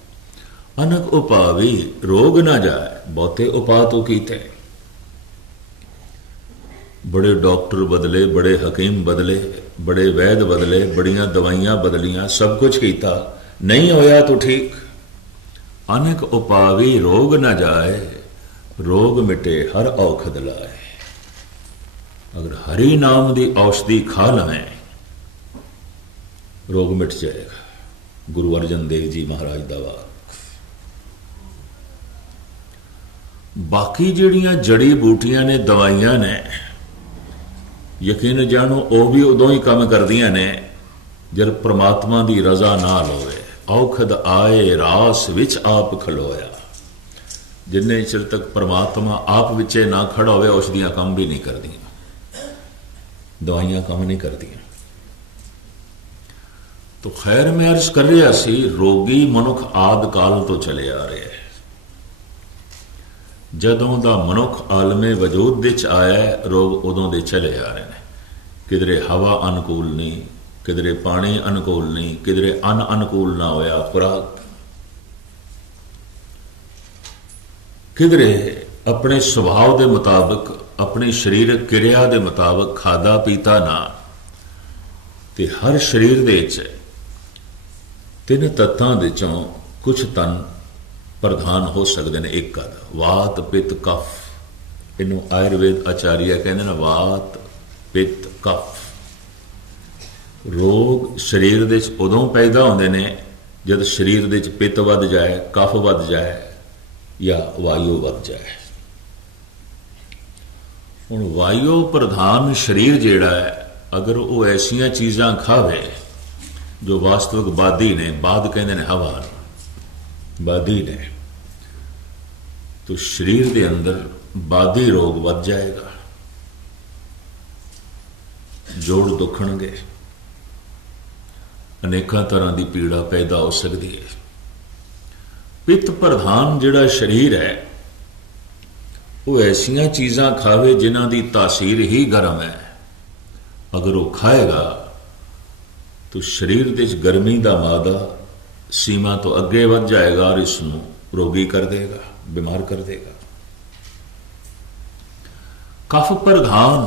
अनक उपावी रोग न जाए, बहुते उपाय तो कीते, बड़े डॉक्टर बदले, बड़े हकीम बदले, बड़े वैद बदले, बड़ियां दवाइयां बदलियां, सब कुछ किया, नहीं होया तो ठीक। अनेक उपावी रोग न जाए, रोग मिटे हर औखद लाए। अगर हरि नाम की औषधि खा लें रोग मिट जाएगा। गुरु अर्जन देव जी महाराज दा वाक। बाकी जड़ियां जड़ी बूटियां ने, दवाइयां ने, यकीन जानो वह भी उदों ही काम करदियां ने जब परमात्मा की रजा नाल होवे। औखद आए रास विच आप खलोया। जिन्ने चिर तक परमात्मा आप विचे ना खड़ा होवे औषधियां काम भी नहीं करदियां, दवाइयां काम नहीं करदियां। तो खैर मैं अर्ज कर रहा सी, रोगी मनुख आद काल तो चले आ रहे हैं। जदों दा मनुख आलमे वजूद विच आया, रोग उदों दे चले आ रहे हैं। किधरे हवा अनुकूल नहीं, किधरे पानी अनुकूल नहीं, किधरे अन्न अनुकूल ना होया, खुराक किधरे अपने सुभाव के मुताबिक, अपनी शरीरक क्रिया के मुताबिक खादा पीता ना। ते हर शरीर दे विच 3 तत्तां दे चों कुछ तन प्रधान हो सकते हैं। एक वात पित्त कफ, ਇਹਨੂੰ ਆਯੁਰਵੇਦ ਆਚਾਰੀਆ ਕਹਿੰਦੇ ਨੇ ਵਾਤ ਪਿੱਤ ਕਫ। ਰੋਗ ਸਰੀਰ ਦੇ ਵਿੱਚ ਉਦੋਂ ਪੈਦਾ ਹੁੰਦੇ ਨੇ ਜਦ ਸਰੀਰ ਦੇ ਵਿੱਚ ਪਿੱਤ ਵੱਧ ਜਾਏ, ਕਫ ਵੱਧ ਜਾਏ ਜਾਂ ਵਾਯੂ ਵੱਧ ਜਾਏ। ਹੁਣ ਵਾਯੂ ਪ੍ਰਧਾਨ ਸਰੀਰ ਜਿਹੜਾ ਹੈ, ਅਗਰ ਉਹ ਐਸੀਆਂ ਚੀਜ਼ਾਂ ਖਾਵੇ ਜੋ ਵਾਸਤਵਿਕ ਬਾਦੀ ਨੇ, ਬਾਦ ਕਹਿੰਦੇ ਨੇ ਹਵਾ ਨੂੰ, ਬਾਦੀ ਨੇ, तो शरीर के अंदर बादी रोग वध जाएगा, जोड़ दुखणगे, अनेकों तरह की पीड़ा पैदा हो सकती है। पित्त प्रधान जिहड़ा शरीर है वो ऐसियां चीज़ां खावे जिन्हां दी तासीर ही गर्म है। अगर वो खाएगा तो शरीर दे गर्मी का मादा सीमा तो अगे वध जाएगा और इसनूं रोगी कर देगा, बीमार कर देगा। कफ प्रधान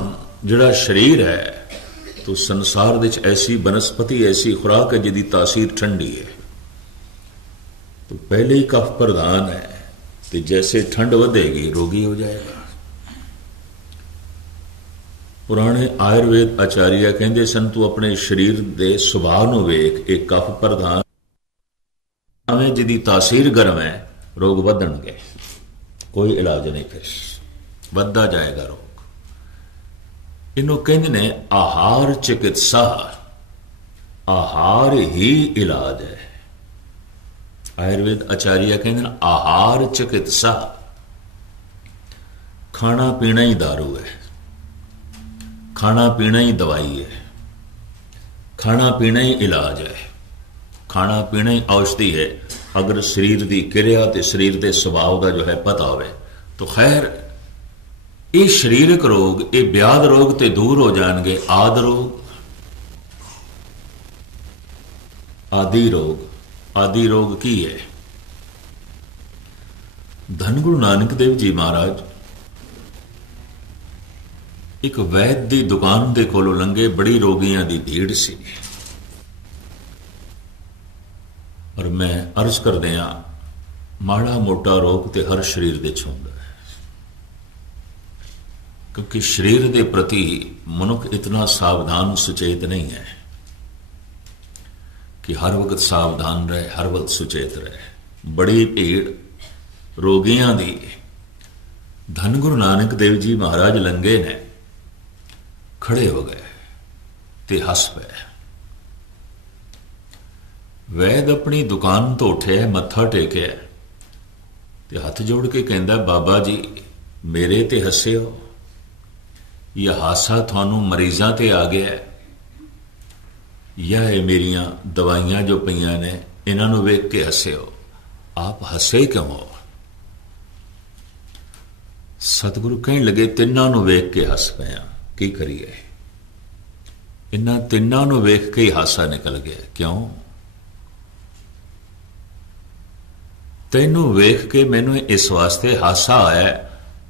जिहड़ा शरीर है तो संसार दे ऐसी बनस्पति, ऐसी खुराक है जिहदी तासीर ठंडी है, तो पहले ही कफ प्रधान है तो जैसे ठंड वधेगी रोगी हो जाएगा। पुराने आयुर्वेद आचार्य कहते सन तू अपने शरीर के सुभाव नूं वेख, एक कफ प्रधान जिहदी तासीर गर्म है, रोग वधणगे, कोई इलाज नहीं, फिर वधदा जाएगा रोग। इनू कहते ने आहार चिकित्सा, आहार ही इलाज है। आयुर्वेद आचार्य कहते हैं आहार चिकित्सा, खाना पीना ही दारू है, खाना पीना ही दवाई है, खाना पीना ही इलाज है, खाना पीना ही औषधि है। अगर शरीर की क्रिया तो शरीर के स्वभाव का जो है पता हो तो खैर ये शरीरक रोग, ये व्याध रोग तो दूर हो जाएंगे। आदि रोग, आदि रोग, आदि रोग की है? धन गुरु नानक देव जी महाराज एक वैद की दुकान के कोलों लंघे, बड़ी रोगियां की भीड़ सी, और मैं अर्ज कर दिया माड़ा मोटा रोग तो हर शरीर दे छूंदा है, क्योंकि शरीर के प्रति मनुख इतना सावधान सुचेत नहीं है कि हर वक्त सावधान रहे, हर वक्त सुचेत रहे। बड़ी भीड़ रोगियां दी धन गुरु नानक देव जी महाराज लंघे ने, खड़े हो गए ते हस पे। वैद अपनी दुकान तो उठे, मत्था टेके ते हथ जोड़ के कहंदा बाबा जी मेरे ते हसे हो, यह हासा थानू मरीजां ते आ गया है, यह मेरियां दवाइयां जो पईयां ने इन्हां नूं वेख के हसे हो, आप हसे क्यों हो? सतगुरु कहन लगे तिन्नां नूं वेख के हस पिया, की करिए? इन्हां तिन्नां नूं वेख के ही हासा निकल गया। क्यों? तैनू वेख के मैनू इस वास्ते हासा आया,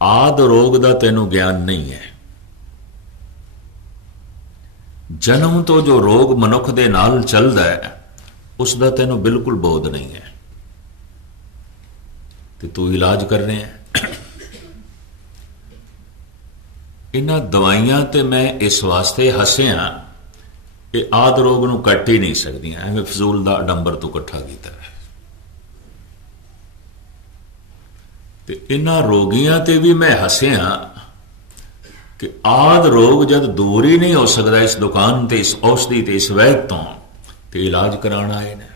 आद रोग का तैनू ज्ञान नहीं है। जन्म तो जो रोग मनुख दे नाल चलदा है उसका तैनू बिल्कुल बोध नहीं है, तो तू इलाज कर रहे हैं। इन्हां दवाइयां ते मैं इस वास्ते हसिया, ये आद रोग नूं कट ही नहीं सकदियां, एवें फजूल दा डंबर तू इकट्ठा कीता है। ते इन्हां रोगियां ते भी मैं हसिया कि आद रोग जब दूर ही नहीं हो सकता इस दुकान ते, इस औषधि ते, इस वैद तो इलाज कराना आए ने।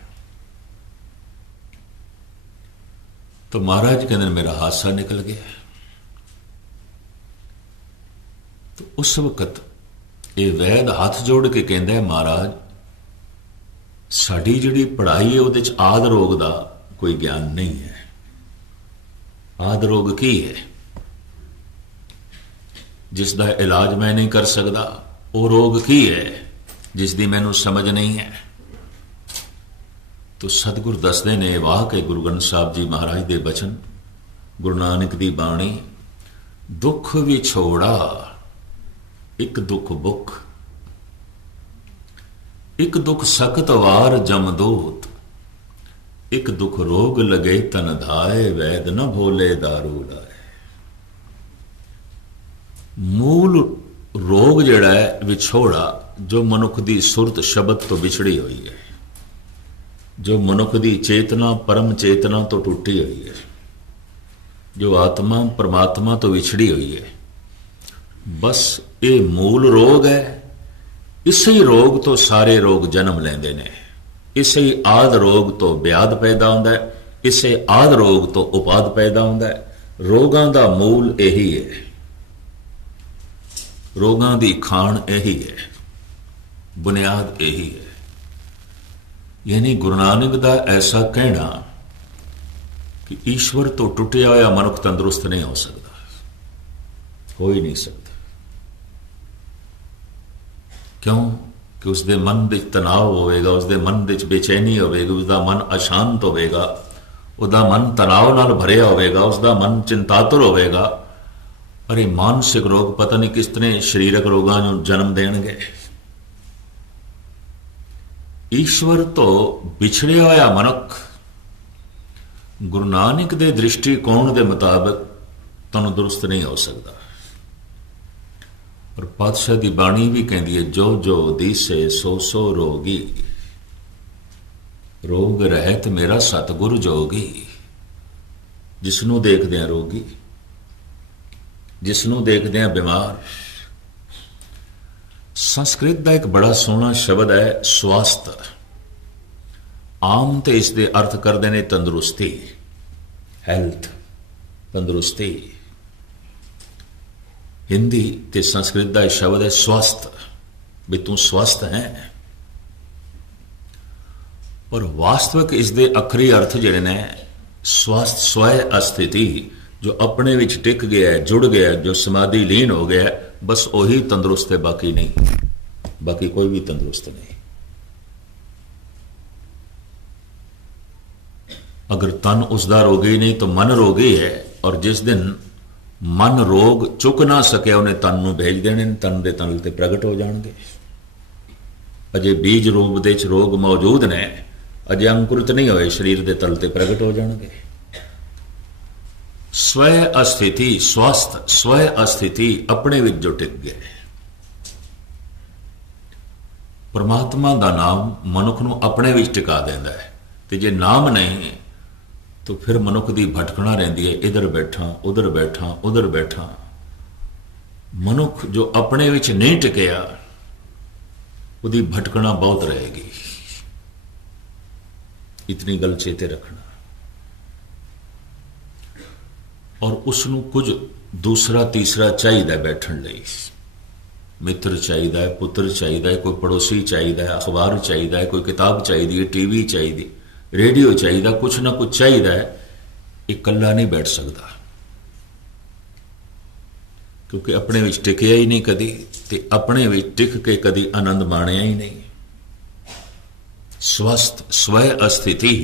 तो महाराज कहते मेरा हादसा निकल गया। तो उस वक्त ये वैद हाथ जोड़ के कहता है महाराज साड़ी जिहड़ी पढ़ाई है उहदे च आद रोग का कोई ज्ञान नहीं है। आद रोग की है? जिसका इलाज मैं नहीं कर सकता। वो रोग की है जिसकी मैनू समझ नहीं है। तो सतगुर दसदे ने वाह के गुरु ग्रंथ साहब जी महाराज के बचन, गुरु नानक की बाणी, दुख विछोड़ा एक दुख बुख, एक दुख सख्त वार जमदूत, एक दुख रोग लगे तन धाए, वैद न भोले दारू लाए। मूल रोग जिहड़ा है विछोड़ा, जो मनुख की सुरत शब्द तो विछड़ी हुई है, जो मनुख की चेतना परम चेतना तो टूटी हुई है, जो आत्मा परमात्मा तो विछड़ी हुई है, बस ये मूल रोग है। इसे ही रोग तो सारे रोग जन्म लेंदे ने, इसे ही आद रोग तो व्याध पैदा होंदा है, इसे आद रोग तो उपाद पैदा होंदा है। रोगां दा मूल यही है, रोगां दी खाण यही है, बुनियाद यही है। यानी गुरु नानक दा ऐसा कहना कि ईश्वर तो टुटिया होया मनुख तंदुरुस्त नहीं हो सकता, हो ही नहीं सकता। क्यों कि उसके मन विच तनाव होवेगा, उसके मन विच बेचैनी होवेगी, उसका मन अशांत होवेगा, उसका मन तनाव नाल भरिया होवेगा, उसका मन चिंतातुर होवेगा। अरे मानसिक रोग पता नहीं किस तरह शरीरक रोगां नूं जन्म देणगे। ईश्वर तो विछड़िया होया मनुख गुरु नानक दे दृष्टिकोण के मुताबिक तंदुरुस्त नहीं हो सकता। और पातशाह की बाणी भी कहती है, जो जो दिसे सो सो रोगी, रोग रहत मेरा सतगुरु जोगी। जिसनों देखते हैं रोगी, जिसनों देखते हैं बीमार। संस्कृत का एक बड़ा सोहना शब्द है स्वास्थ्य। आम तो इसके अर्थ करते हैं तंदुरुस्ती, हैल्थ, तंदुरुस्ती। हिंदी ते संस्कृत का शब्द है स्वास्थ्य, भी तू स्वस्थ है। और वास्तविक इसके अखरी अर्थ जिहड़े ने स्वास्थ्य स्वय अस्थिति, जो अपने विच टिक गया है, जुड़ गया है, जो समाधि लीन हो गया है, बस वही तंदुरुस्त है, बाकी नहीं, बाकी कोई भी तंदुरुस्त नहीं। अगर तन उसका रोगी नहीं तो मन रोगी है। और जिस दिन मन रोग चुक ना सके उन्हें तन नूं भेज देने, तन दे तन ते प्रगट हो जाएंगे। अजे बीज रूप दे च रोग मौजूद ने, अजे अंकुरित नहीं होए, शरीर के तल ते प्रगट हो जाएंगे। स्वय अस्थिति, स्वास्थ्य स्वय अस्थिति अपने विच जो टिक गए। परमात्मा का नाम मनुख नूं अपने विच टिका देंदा है। ते जे नाम नहीं तो फिर मनुख की भटकना रहिंदी है, इधर बैठा उधर बैठा उधर बैठा। मनुख जो अपने विच नहीं टिकया, उसकी भटकना बहुत रहेगी। इतनी गल चेते रखना। और उसनू कुछ दूसरा तीसरा चाहिए बैठन लई। मित्र चाहिए, पुत्र चाहिए, कोई पड़ोसी चाहिए, अखबार चाहिए, कोई किताब चाहिए, टीवी चाहिए, रेडियो चाहिए, कुछ ना कुछ चाहिए। इकल्ला नहीं बैठ सकता, क्योंकि अपने विच टिकया ही नहीं कदी, ते अपने विच टिक के कदी आनंद माणिया ही नहीं। स्वस्थ स्वय अस्थिति,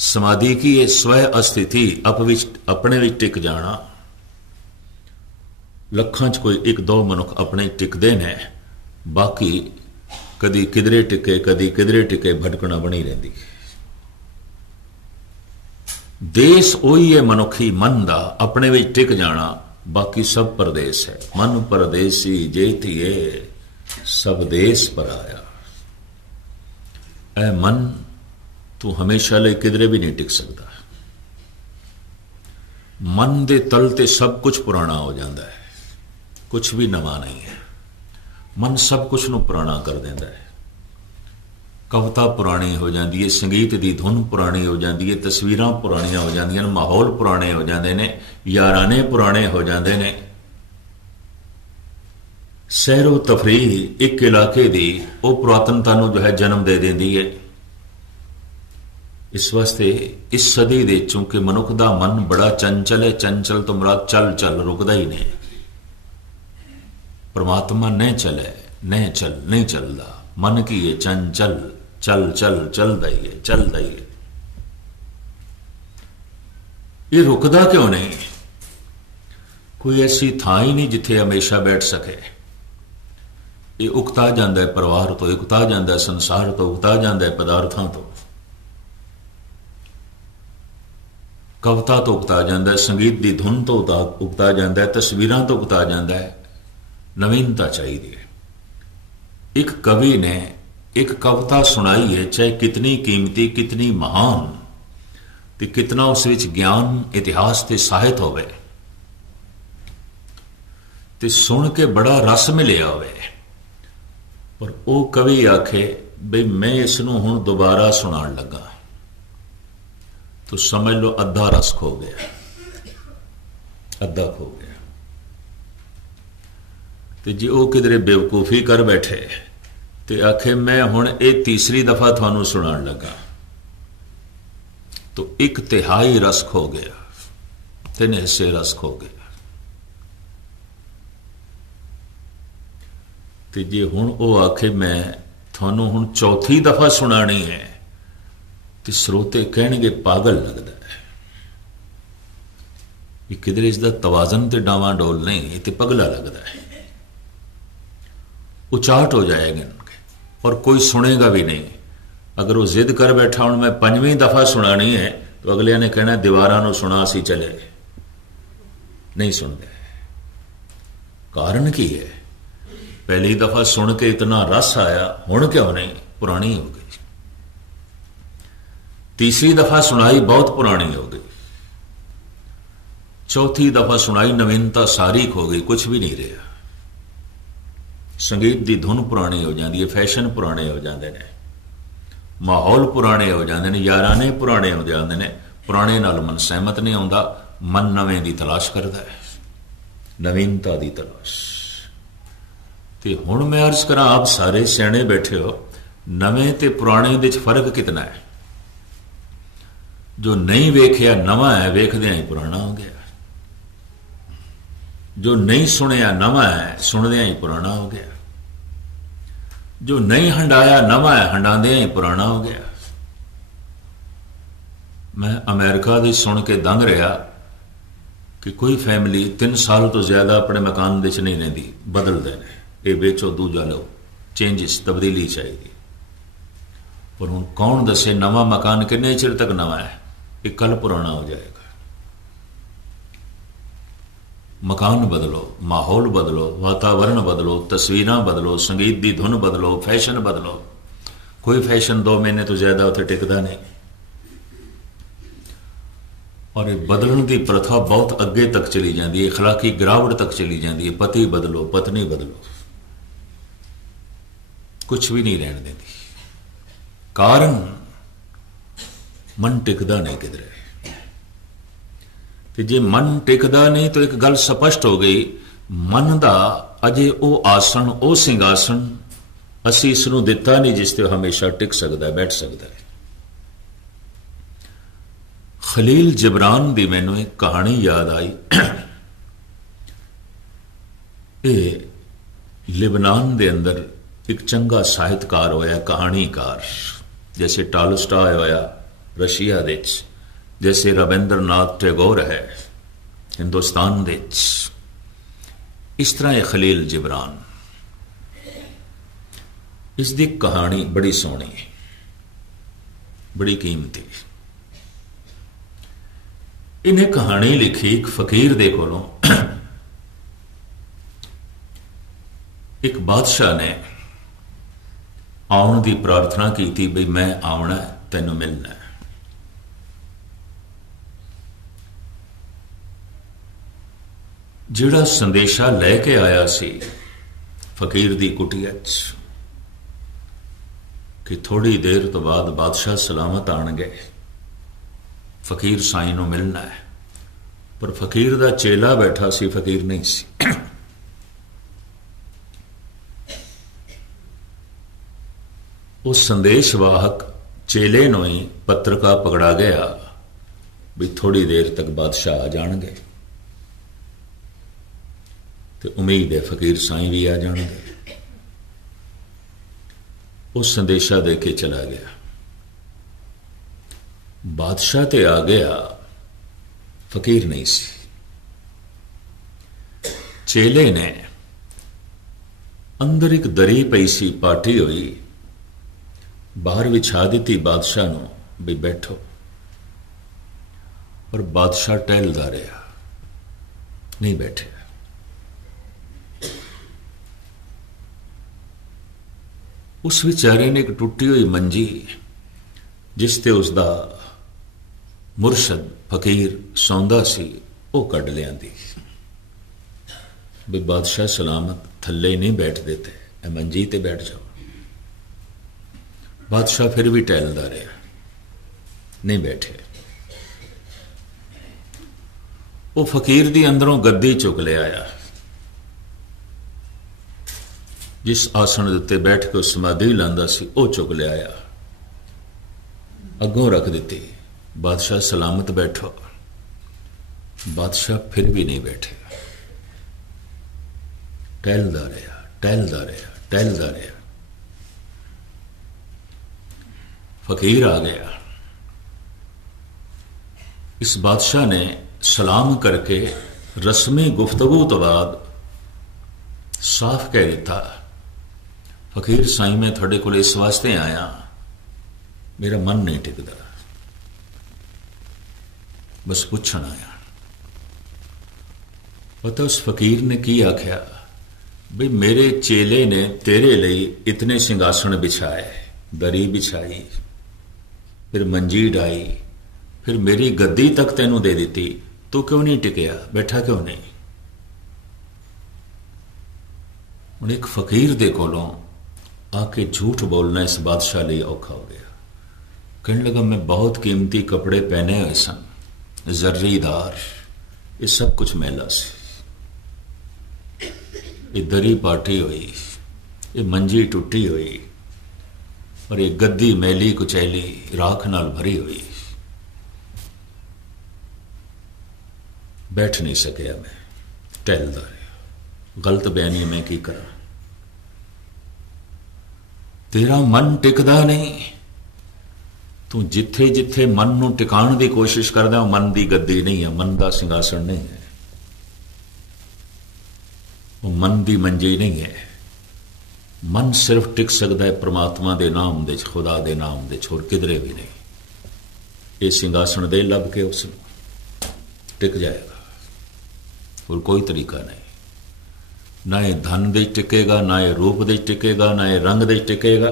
समाधि की ये स्वय अस्थिति, अपने विच टिक जाना। लखां च कोई एक दो मनुख अपने टिकते ने, बाकी कदी किधरे टिके कदी किधरे टिके, भटकना बनी रही। देश वही है मनुखी मन दा, अपने विच टिक जाना, बाकी सब परदेश है। मन परदेसी जेठिए सब देश पर आया। ऐ मन तू हमेशा ले किधरे भी नहीं टिक सकता। मन दे तल ते सब कुछ पुराना हो जाता है, कुछ भी नवा नहीं है। मन सब कुछ नू पुराना कर देता है। कविता पुरानी हो जाती है, संगीत की धुन पुरानी हो जाती है, तस्वीरां पुरानियां हो जांदियां, माहौल पुराने हो जाते हैं, याराने पुराने हो जाते हैं। सैरो तफरीह एक इलाके की वो पुरातनता जो है जन्म दे देती है। इस वास्ते इस सदी दे चूंकि मनुख का मन बड़ा चंचल है, चंचल तो मुराद चल चल रुकदा ही नहीं। परमात्मा नहीं चले, नहीं चल नहीं चलता, मन की ये चंचल चल चल चलदा ही है, चलदा ही है। ये रुकदा क्यों नहीं? कोई ऐसी थां ही नहीं जिथे हमेशा बैठ सके। ये उकता जाता है परिवार तो, उकता जाता है संसार तो, उकता जाता है पदार्थों तो। कविता तो उगता जाता है, संगीत की धुन तो उगता जाता है, तस्वीरों तो उगता जाता है। नवीनता चाहिए। एक कवि ने एक कविता सुनाई है, चाहे कितनी कीमती, कितनी महान, तो कितना उस विच ज्ञान, इतिहास ते साहित होवे, ते सुन के बड़ा रस मिलिया होवे, पर वो कवि आखे बई मैं इसनूं हुण दोबारा सुनाण लगा, तो समझ लो अद्धा रस खो गया, अद्धा खो गया। तो जी वो किधरे बेवकूफ़ी कर बैठे तो आखे मैं हुण ये तीसरी दफा थानू सुनाण लगा, तो 1/3 रस खो गया, 3 हिस्से रस खो गया। तो जे हुण वो आखे मैं थानू हुण चौथी दफा सुनानी है, तो श्रोते कहणगे पागल लगता है, ये किधरे इसका तवाजन तो डावाडोल नहीं, ये तो पगला लगता है, उचाट हो जाएगा और कोई सुनेगा भी नहीं। अगर वो जिद कर बैठा हूं मैं 5वीं दफा सुनानी है, तो अगले ने कहना दीवारां नूं सुना सी चले, नहीं सुनते। कारण की है? पहली दफा सुन के इतना रस आया, हुण क्यों नहीं? पुरानी हो गई। तीसरी दफा सुनाई बहुत पुरानी हो गई, चौथी दफा सुनाई नवीनता सारी खो गई, कुछ भी नहीं रहा। संगीत की धुन पुरानी हो जाती है, फैशन पुराने हो जाते हैं, माहौल पुराने हो जाते हैं, याराने पुराने हो जाते हैं। पुराने नाल मन सहमत नहीं आता, मन नवें की तलाश करता है, नवीनता की तलाश। तो हुण मैं अर्ज करा, आप सारे सियाणे बैठे हो, नवें ते पुराने दे फर्क कितना है? जो नहीं वेख्या नवा है, वेखद्या ही पुराना हो गया। जो नहीं सुनिया नवा है, सुनद्या ही पुराना हो गया। जो नहीं हंडाया नवा है, हंडाद्या ही पुराना हो गया। मैं अमेरिका दे सुन के दंग रहा कि कोई फैमिली 3 साल तो ज्यादा अपने मकान दे नहीं रही, बदलते हैं, ये बेचो दूजा लो, चेंजिस, तब्दीली चाहिए। पर हुण कौन दसे नवा मकान कितने चिर तक नवा है, ये कल पुराना हो जाएगा। मकान बदलो, माहौल बदलो, वातावरण बदलो, तस्वीरां बदलो, संगीत की धुन बदलो, फैशन बदलो। कोई फैशन 2 महीने तो ज्यादा उत्थे टिकता नहीं, और ये बदलने की प्रथा बहुत अगे तक चली जाती है, अखलाकी गिरावट तक चली जाती है। पति बदलो, पत्नी बदलो, कुछ भी नहीं रहने देती। कारण मन टिकदा नहीं किधरे। तो जे मन टिकदा नहीं तो एक गल स्पष्ट हो गई, मन का अजे वो आसन, वो सिंघासन असी इसनूं दिता नहीं जिस ते हमेशा टिक सकता है, बैठ सकता है। खलील जिब्रान की मैनू एक कहानी याद आई। ये लिबनान के अंदर एक चंगा साहित्यकार होया, कहानीकार, जैसे टॉलस्टॉय होया रशिया दे, जैसे रविंद्रनाथ टैगोर है हिंदुस्तान दे, इस तरह है खलील जिब्रान। इसकी कहानी बड़ी सोहनी, बड़ी कीमती। इन्हें कहानी लिखी एक फकीर दे कोलों। एक बादशाह ने आउण की प्रार्थना की थी, बई मैं आउणा तैनूं मिलना है। जिहड़ा संदेशा लैके आया सी फकीर दी कुटिया च कि थोड़ी देर तो बाद बादशाह सलामत आणगे, फकीर साईं नूं मिलना है। पर फकीर दा चेला बैठा सी, फकीर नहीं सी। उस संदेशवाहक चेले नूं ही पत्रका पकड़ा गया भी थोड़ी देर तक बादशाह आ जाणगे, तो उम्मीद है फकीर साईं भी आ जाएंगे। उस संदेशा दे के चला गया, बादशाह ते आ गया, फकीर नहीं सी। चेले ने अंदर एक दरी पई सी, पाटी हुई, बाहर विछा दी बादशाह नूं भी बैठो। पर बादशाह टहलदा रहा, नहीं बैठे। उस बेचारे ने एक टुटी हुई मंजी जिस ते उसका मुरशद फकीर सौंदा सी वो कढ़ लियांदी भी बादशाह सलामत थले नहीं बैठ देते, मंजी ते बैठ जाओ। बादशाह फिर भी टहलदा रहा, नहीं बैठे। वो फकीर दी अंदरों गद्दी चुक ले आया, जिस आसन के उत्ते बैठ के समाधि लांदा सी वो चुक ले आया, अगों रख दी। बादशाह सलामत बैठो। बादशाह फिर भी नहीं बैठे, टहलदा रहा, टहलदा रहा, टहलदा रहा। फकीर आ गया। इस बादशाह ने सलाम करके रस्मी गुफ्तगू तो बाद साफ कह दिता, फकीर साईं मैं थोड़े को इस वास्ते आया, मेरा मन नहीं टिकता, बस पूछण आया। पता उस फकीर ने की आख्या, भाई मेरे चेले ने तेरे लिए इतने सिंहासन बिछाए, दरी बिछाई, फिर मंजी डाई, फिर मेरी गद्दी तक तेनू दे दी, तू क्यों नहीं टिकया, बैठा क्यों नहीं? हुण एक फकीर दे कोलों आके झूठ बोलना इस बादशाह लिए औखा हो गया। कहने लगा मैं बहुत कीमती कपड़े पहने हुए सन, जर्रीदार, ये सब कुछ मैला से, ये दरी पाटी हुई, ये मंजी टूटी हुई, और ये गद्दी मैली कुचैली राख नाल भरी हुई, बैठ नहीं सकिया मैं, टहलदा रहा। गलत बयानी मैं की करा? तेरा मन टिकदा नहीं, तू जिथे जिथे मन नू टिकाण की कोशिश करदा, मन की गद्दी नहीं है, मन का सिंघासन नहीं है, वो मन की मंजी नहीं है। मन सिर्फ टिक सकता है परमात्मा के नाम दे, खुदा के नाम दे, होर किधरे भी नहीं। ये सिंघासन दे लभ के उस टिक जाएगा, और कोई तरीका नहीं। ना ये धन दे टिकेगा, ना ये रूप दे टिकेगा, ना ये रंग दे टिकेगा,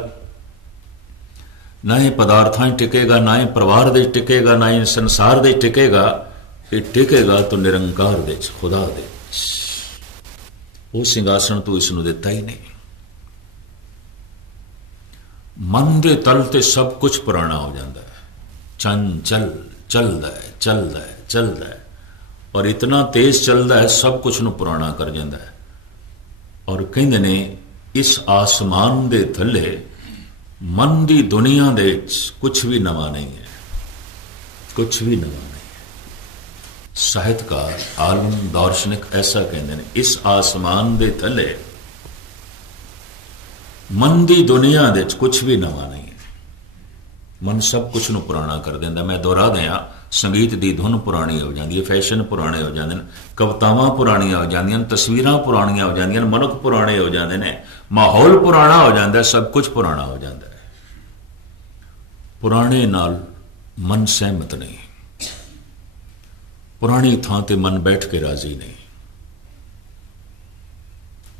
ना ये पदार्थां टिकेगा, ना ये परिवार दे टिकेगा, ना ये संसार दे टिकेगा। ये टिकेगा तो निरंकार दे, खुदा दे। वो सिंघासन तो इसनूं दिता ही नहीं। मन के तल ते सब कुछ पुराना हो जाता है, चंचल चलता है, चलता है, चलता है, और इतना तेज चलता है सब कुछ नूं पुराना कर जाता है। और कहंदे ने इस आसमान दे थले मन की दुनिया दे कुछ भी नवा नहीं है, कुछ भी नवा नहीं है। साहित्यकार आलम दार्शनिक ऐसा कहते हैं, इस आसमान दे थले मन की दुनिया दे कुछ भी नवा नहीं है। मन सब कुछ नूं पुराना कर देंदा। मैं दोहरा दियां, संगीत की धुन पुरानी हो जाती है, फैशन पुराने हो जाते हैं, कवितावां पुरानियां हो जांदियां, तस्वीरां पुरानियां हो जांदियां, मनुख पुराने हो जाते हैं, माहौल पुराना हो जाता है, सब कुछ पुराना हो जाता है। पुराने नाल मन सहमत नहीं, पुरानी थां ते मन बैठ के राजी नहीं।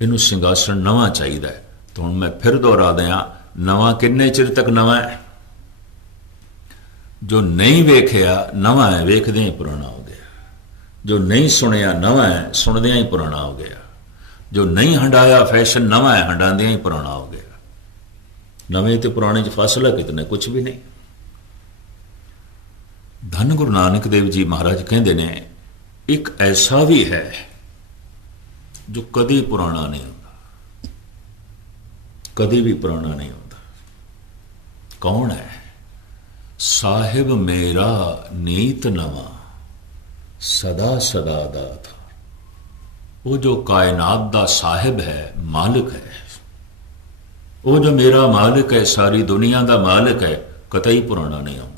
इनू सिंघासन नवा चाहिए। तो हुण मैं फिर दोहरा दियां, नवा किन्ने चिर तक नवा है? जो नहीं वेखिया नवा है, वेखदे ही पुराना हो गया। जो नहीं सुनिया नवा है, सुनदियां ही पुराना हो गया। जो नहीं हंडाया फैशन नवा है, हंडादियां ही पुराना हो गया। नवे तो पुराने च फासला कितना? कुछ भी नहीं। धन गुरु नानक देव जी महाराज कहते ने, एक ऐसा भी है जो कदी पुराना नहीं होता, कदी भी पुराना नहीं होता। कौन है? साहिब मेरा नीत नवा सदा सदा दा था। वो जो कायनात दा साहिब है, मालिक है, वो जो मेरा मालिक है, सारी दुनिया दा मालिक है, कतई पुराना नहीं होता,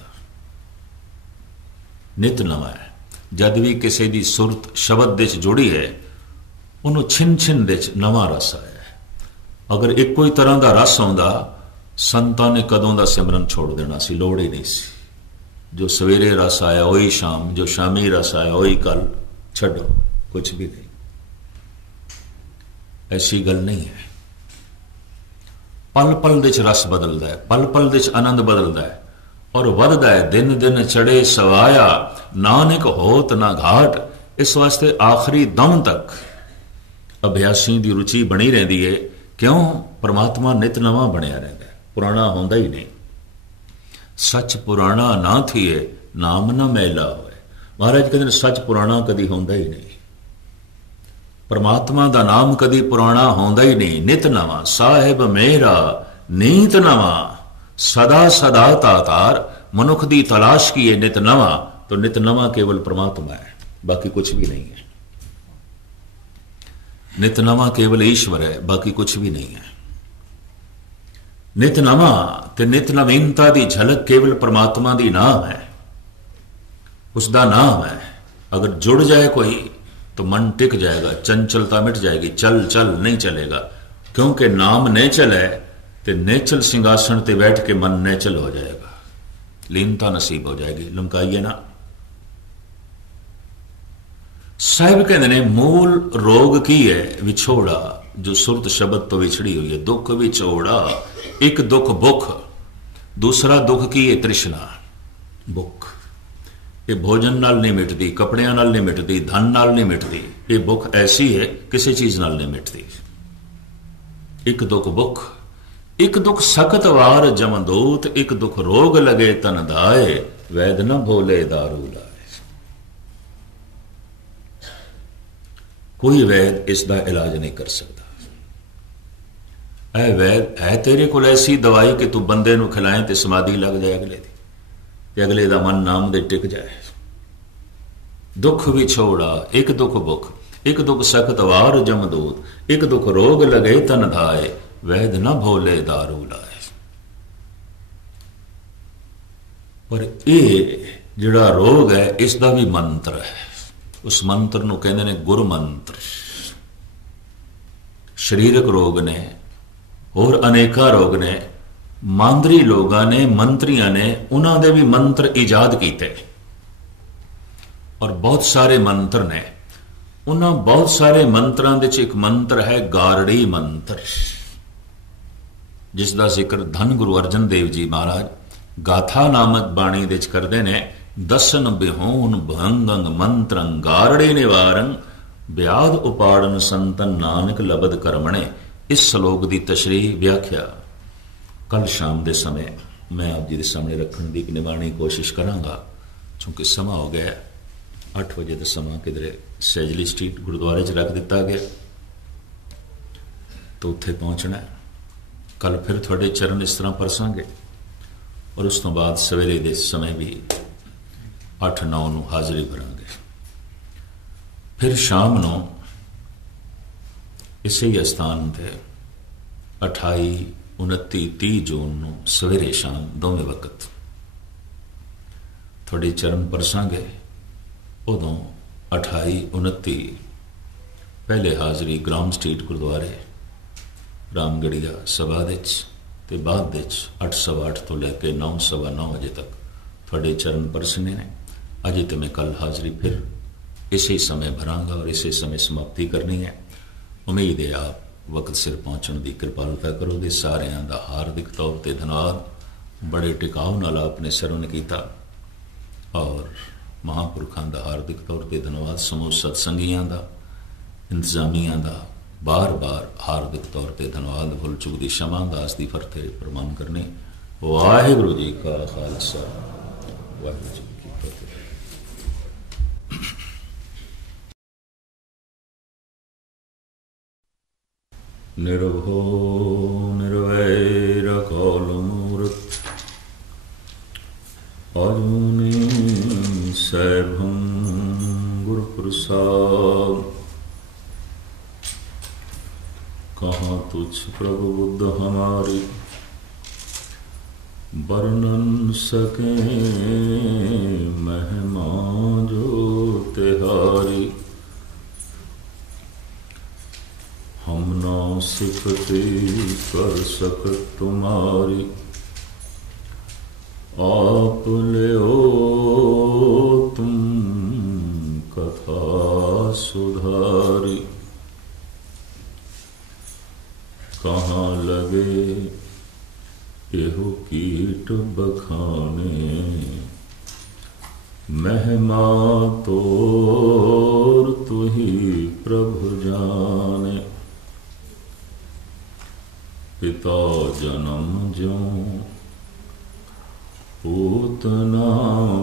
नित नवा है। जद भी किसी की सुरत शब्द दे जुड़ी है, उन्होंने छिन छिन दे नवा रस आया। अगर एक कोई तरह का रस आंदा, संतां ने कदों का सिमरन छोड़ देना सी, लोड़ ही नहीं सी। जो सवेरे रस आया वही शाम, जो शामी रस आया वही कल, छड्डो, कुछ भी नहीं। ऐसी गल नहीं है। पल पल दे च रस बदलता है, पल पल दे च आनंद बदलता है और वधदा है। दिन दिन चढ़े सवाया, नानक होत ना घाट। इस वास्ते आखिरी दम तक अभ्यासी की रुचि बनी रही है। क्यों? परमात्मा नित नवा बनया रहता है, पुराना होंदा ही नहीं। सच पुराना ना थिए, नाम ना मैला होए। महाराज कहते सच पुराना कदी होंदा ही नहीं। परमात्मा का नाम कदी पुराना होंदा ही नहीं। नित नवा साहिब मेरा नीत नवा, सदा सदा तातार। मनुख की तलाश की है नित नवा, तो नित नवा केवल परमात्मा है, बाकी कुछ भी नहीं है। नित नवा केवल ईश्वर है, बाकी कुछ भी नहीं है। नित नवा ते नित नवीनता की झलक केवल परमात्मा की नाम है, उसका नाम है। अगर जुड़ जाए कोई तो मन टिक जाएगा, चंचलता मिट जाएगी। चल चल नहीं चलेगा, क्योंकि नाम नेचल है। तो नेचल सिंहासन ते बैठ के मन नेचल हो जाएगा, लीनता नसीब हो जाएगी। लमकाइए ना। साहिब कहते ने मूल रोग की है विछोड़ा, जो सुरत शब्द तो विछड़ी हुई है। दुख विछोड़ा, एक दुख भुख, दूसरा दुख की है तृष्णा, भुख। ये भोजन नाल नहीं मिटती, कपड़ियां नाल नहीं मिटती, धन नाल नहीं मिटती। ये भुख ऐसी है किसी चीज नाल नहीं मिटती। एक दुख भुख, एक दुख सख्त वार जमदूत, एक दुख रोग लगे तन धाए, वैद न भोले दारू लाए। कोई वैद इसका इलाज नहीं कर सकता। ऐ वैद है तेरे को ऐसी दवाई कि तू बंदे नू खिलाए तो समाधि लग जाए अगले दी, ते अगले दा मन नाम दे टिक जाए। दुख विछोड़ा, एक दुख भुख, एक दुख सख्त वार जमदूत, एक दुख रोग लगे तन धाए, वैद न भोले दारू लाए। पर यह जिहड़ा रोग है इसका भी मंत्र है। उस मंत्र नूं कहंदे ने गुर मंत्र। शरीरक रोग ने और अनेका रोग ने, मांदरी लोगों ने, मंत्रियों ने, उन्होंने भी मंत्र ईजाद किए और बहुत सारे मंत्र ने। उन्होंने बहुत सारे मंत्रों के एक मंत्र है गारड़ी मंत्र, जिसका जिक्र धन गुरु अर्जन देव जी महाराज गाथा नामक बाणी दे करते ने। दसन बिहोन भंगंग मंत्रं गारड़े निवारं, ब्याद उपाड़न संतन नानक लबद करमणे। इस श्लोक की तशरीह व्याख्या कल शाम के समय मैं आप जी के सामने रखने की निभानी कोशिश करांगा, क्योंकि समा हो गया 8 बजे का समा किधरे सैजली स्ट्रीट गुरुद्वारे च रख दिता गया, तो उत्थे पहुंचना है। कल फिर थोड़े चरण इस तरह परसांगे और उस तो बाद सवेरे के समय भी 8-9 नूं हाज़री भरांगे। फिर शाम नूं इसे ही स्थान ते 28, 29, 30 जून नूं सवेरे शाम दोवें वक्त थोड़े चरण परसांगे। उदों 28, 29 पहले हाज़री ग्राम स्ट्रीट गुरुद्वारे रामगढ़िया सभा ते बाद 8:15 तो लैके 9:15 बजे तक थोड़े चरण परसने ने। अजे तो मैं कल हाज़री फिर इसी समय भरांगा और इसी समय समाप्ति करनी है। उम्मीद है आप वक्त सिर पहुँचने की कृपालता करोगे। सारिਆਂ ਦਾ हार्दिक तौर पर धन्यवाद। बड़े टिकाव नाल आपने सरवण किया और महापुरखों का हार्दिक तौर पर धन्यवाद। समूह सत्संगियों का, इंतजामिया का बार बार हार्दिक तौर पर धन्यवाद। भुल चुक की क्षमा, दास की फरते प्रमाण करने। वाहिगुरू जी का खालसा, वाहिगुरू जी की फतेह। निर्भो निर्वैर काल मूर्त, अजूनी सैभं गुरु प्रसाद। कहाँ तुझ प्रभु बुद्ध हमारी, वर्णन सके महिमा जो तिहारी। हम ना सिफती कर सकत तुम्हारी, आप ले ओ कीट बखाने, महिमा तोर तुही प्रभु जाने। पिता जन्म ज्यों पूत ना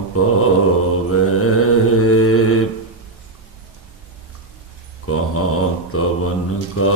पावे, कहाँ तवन का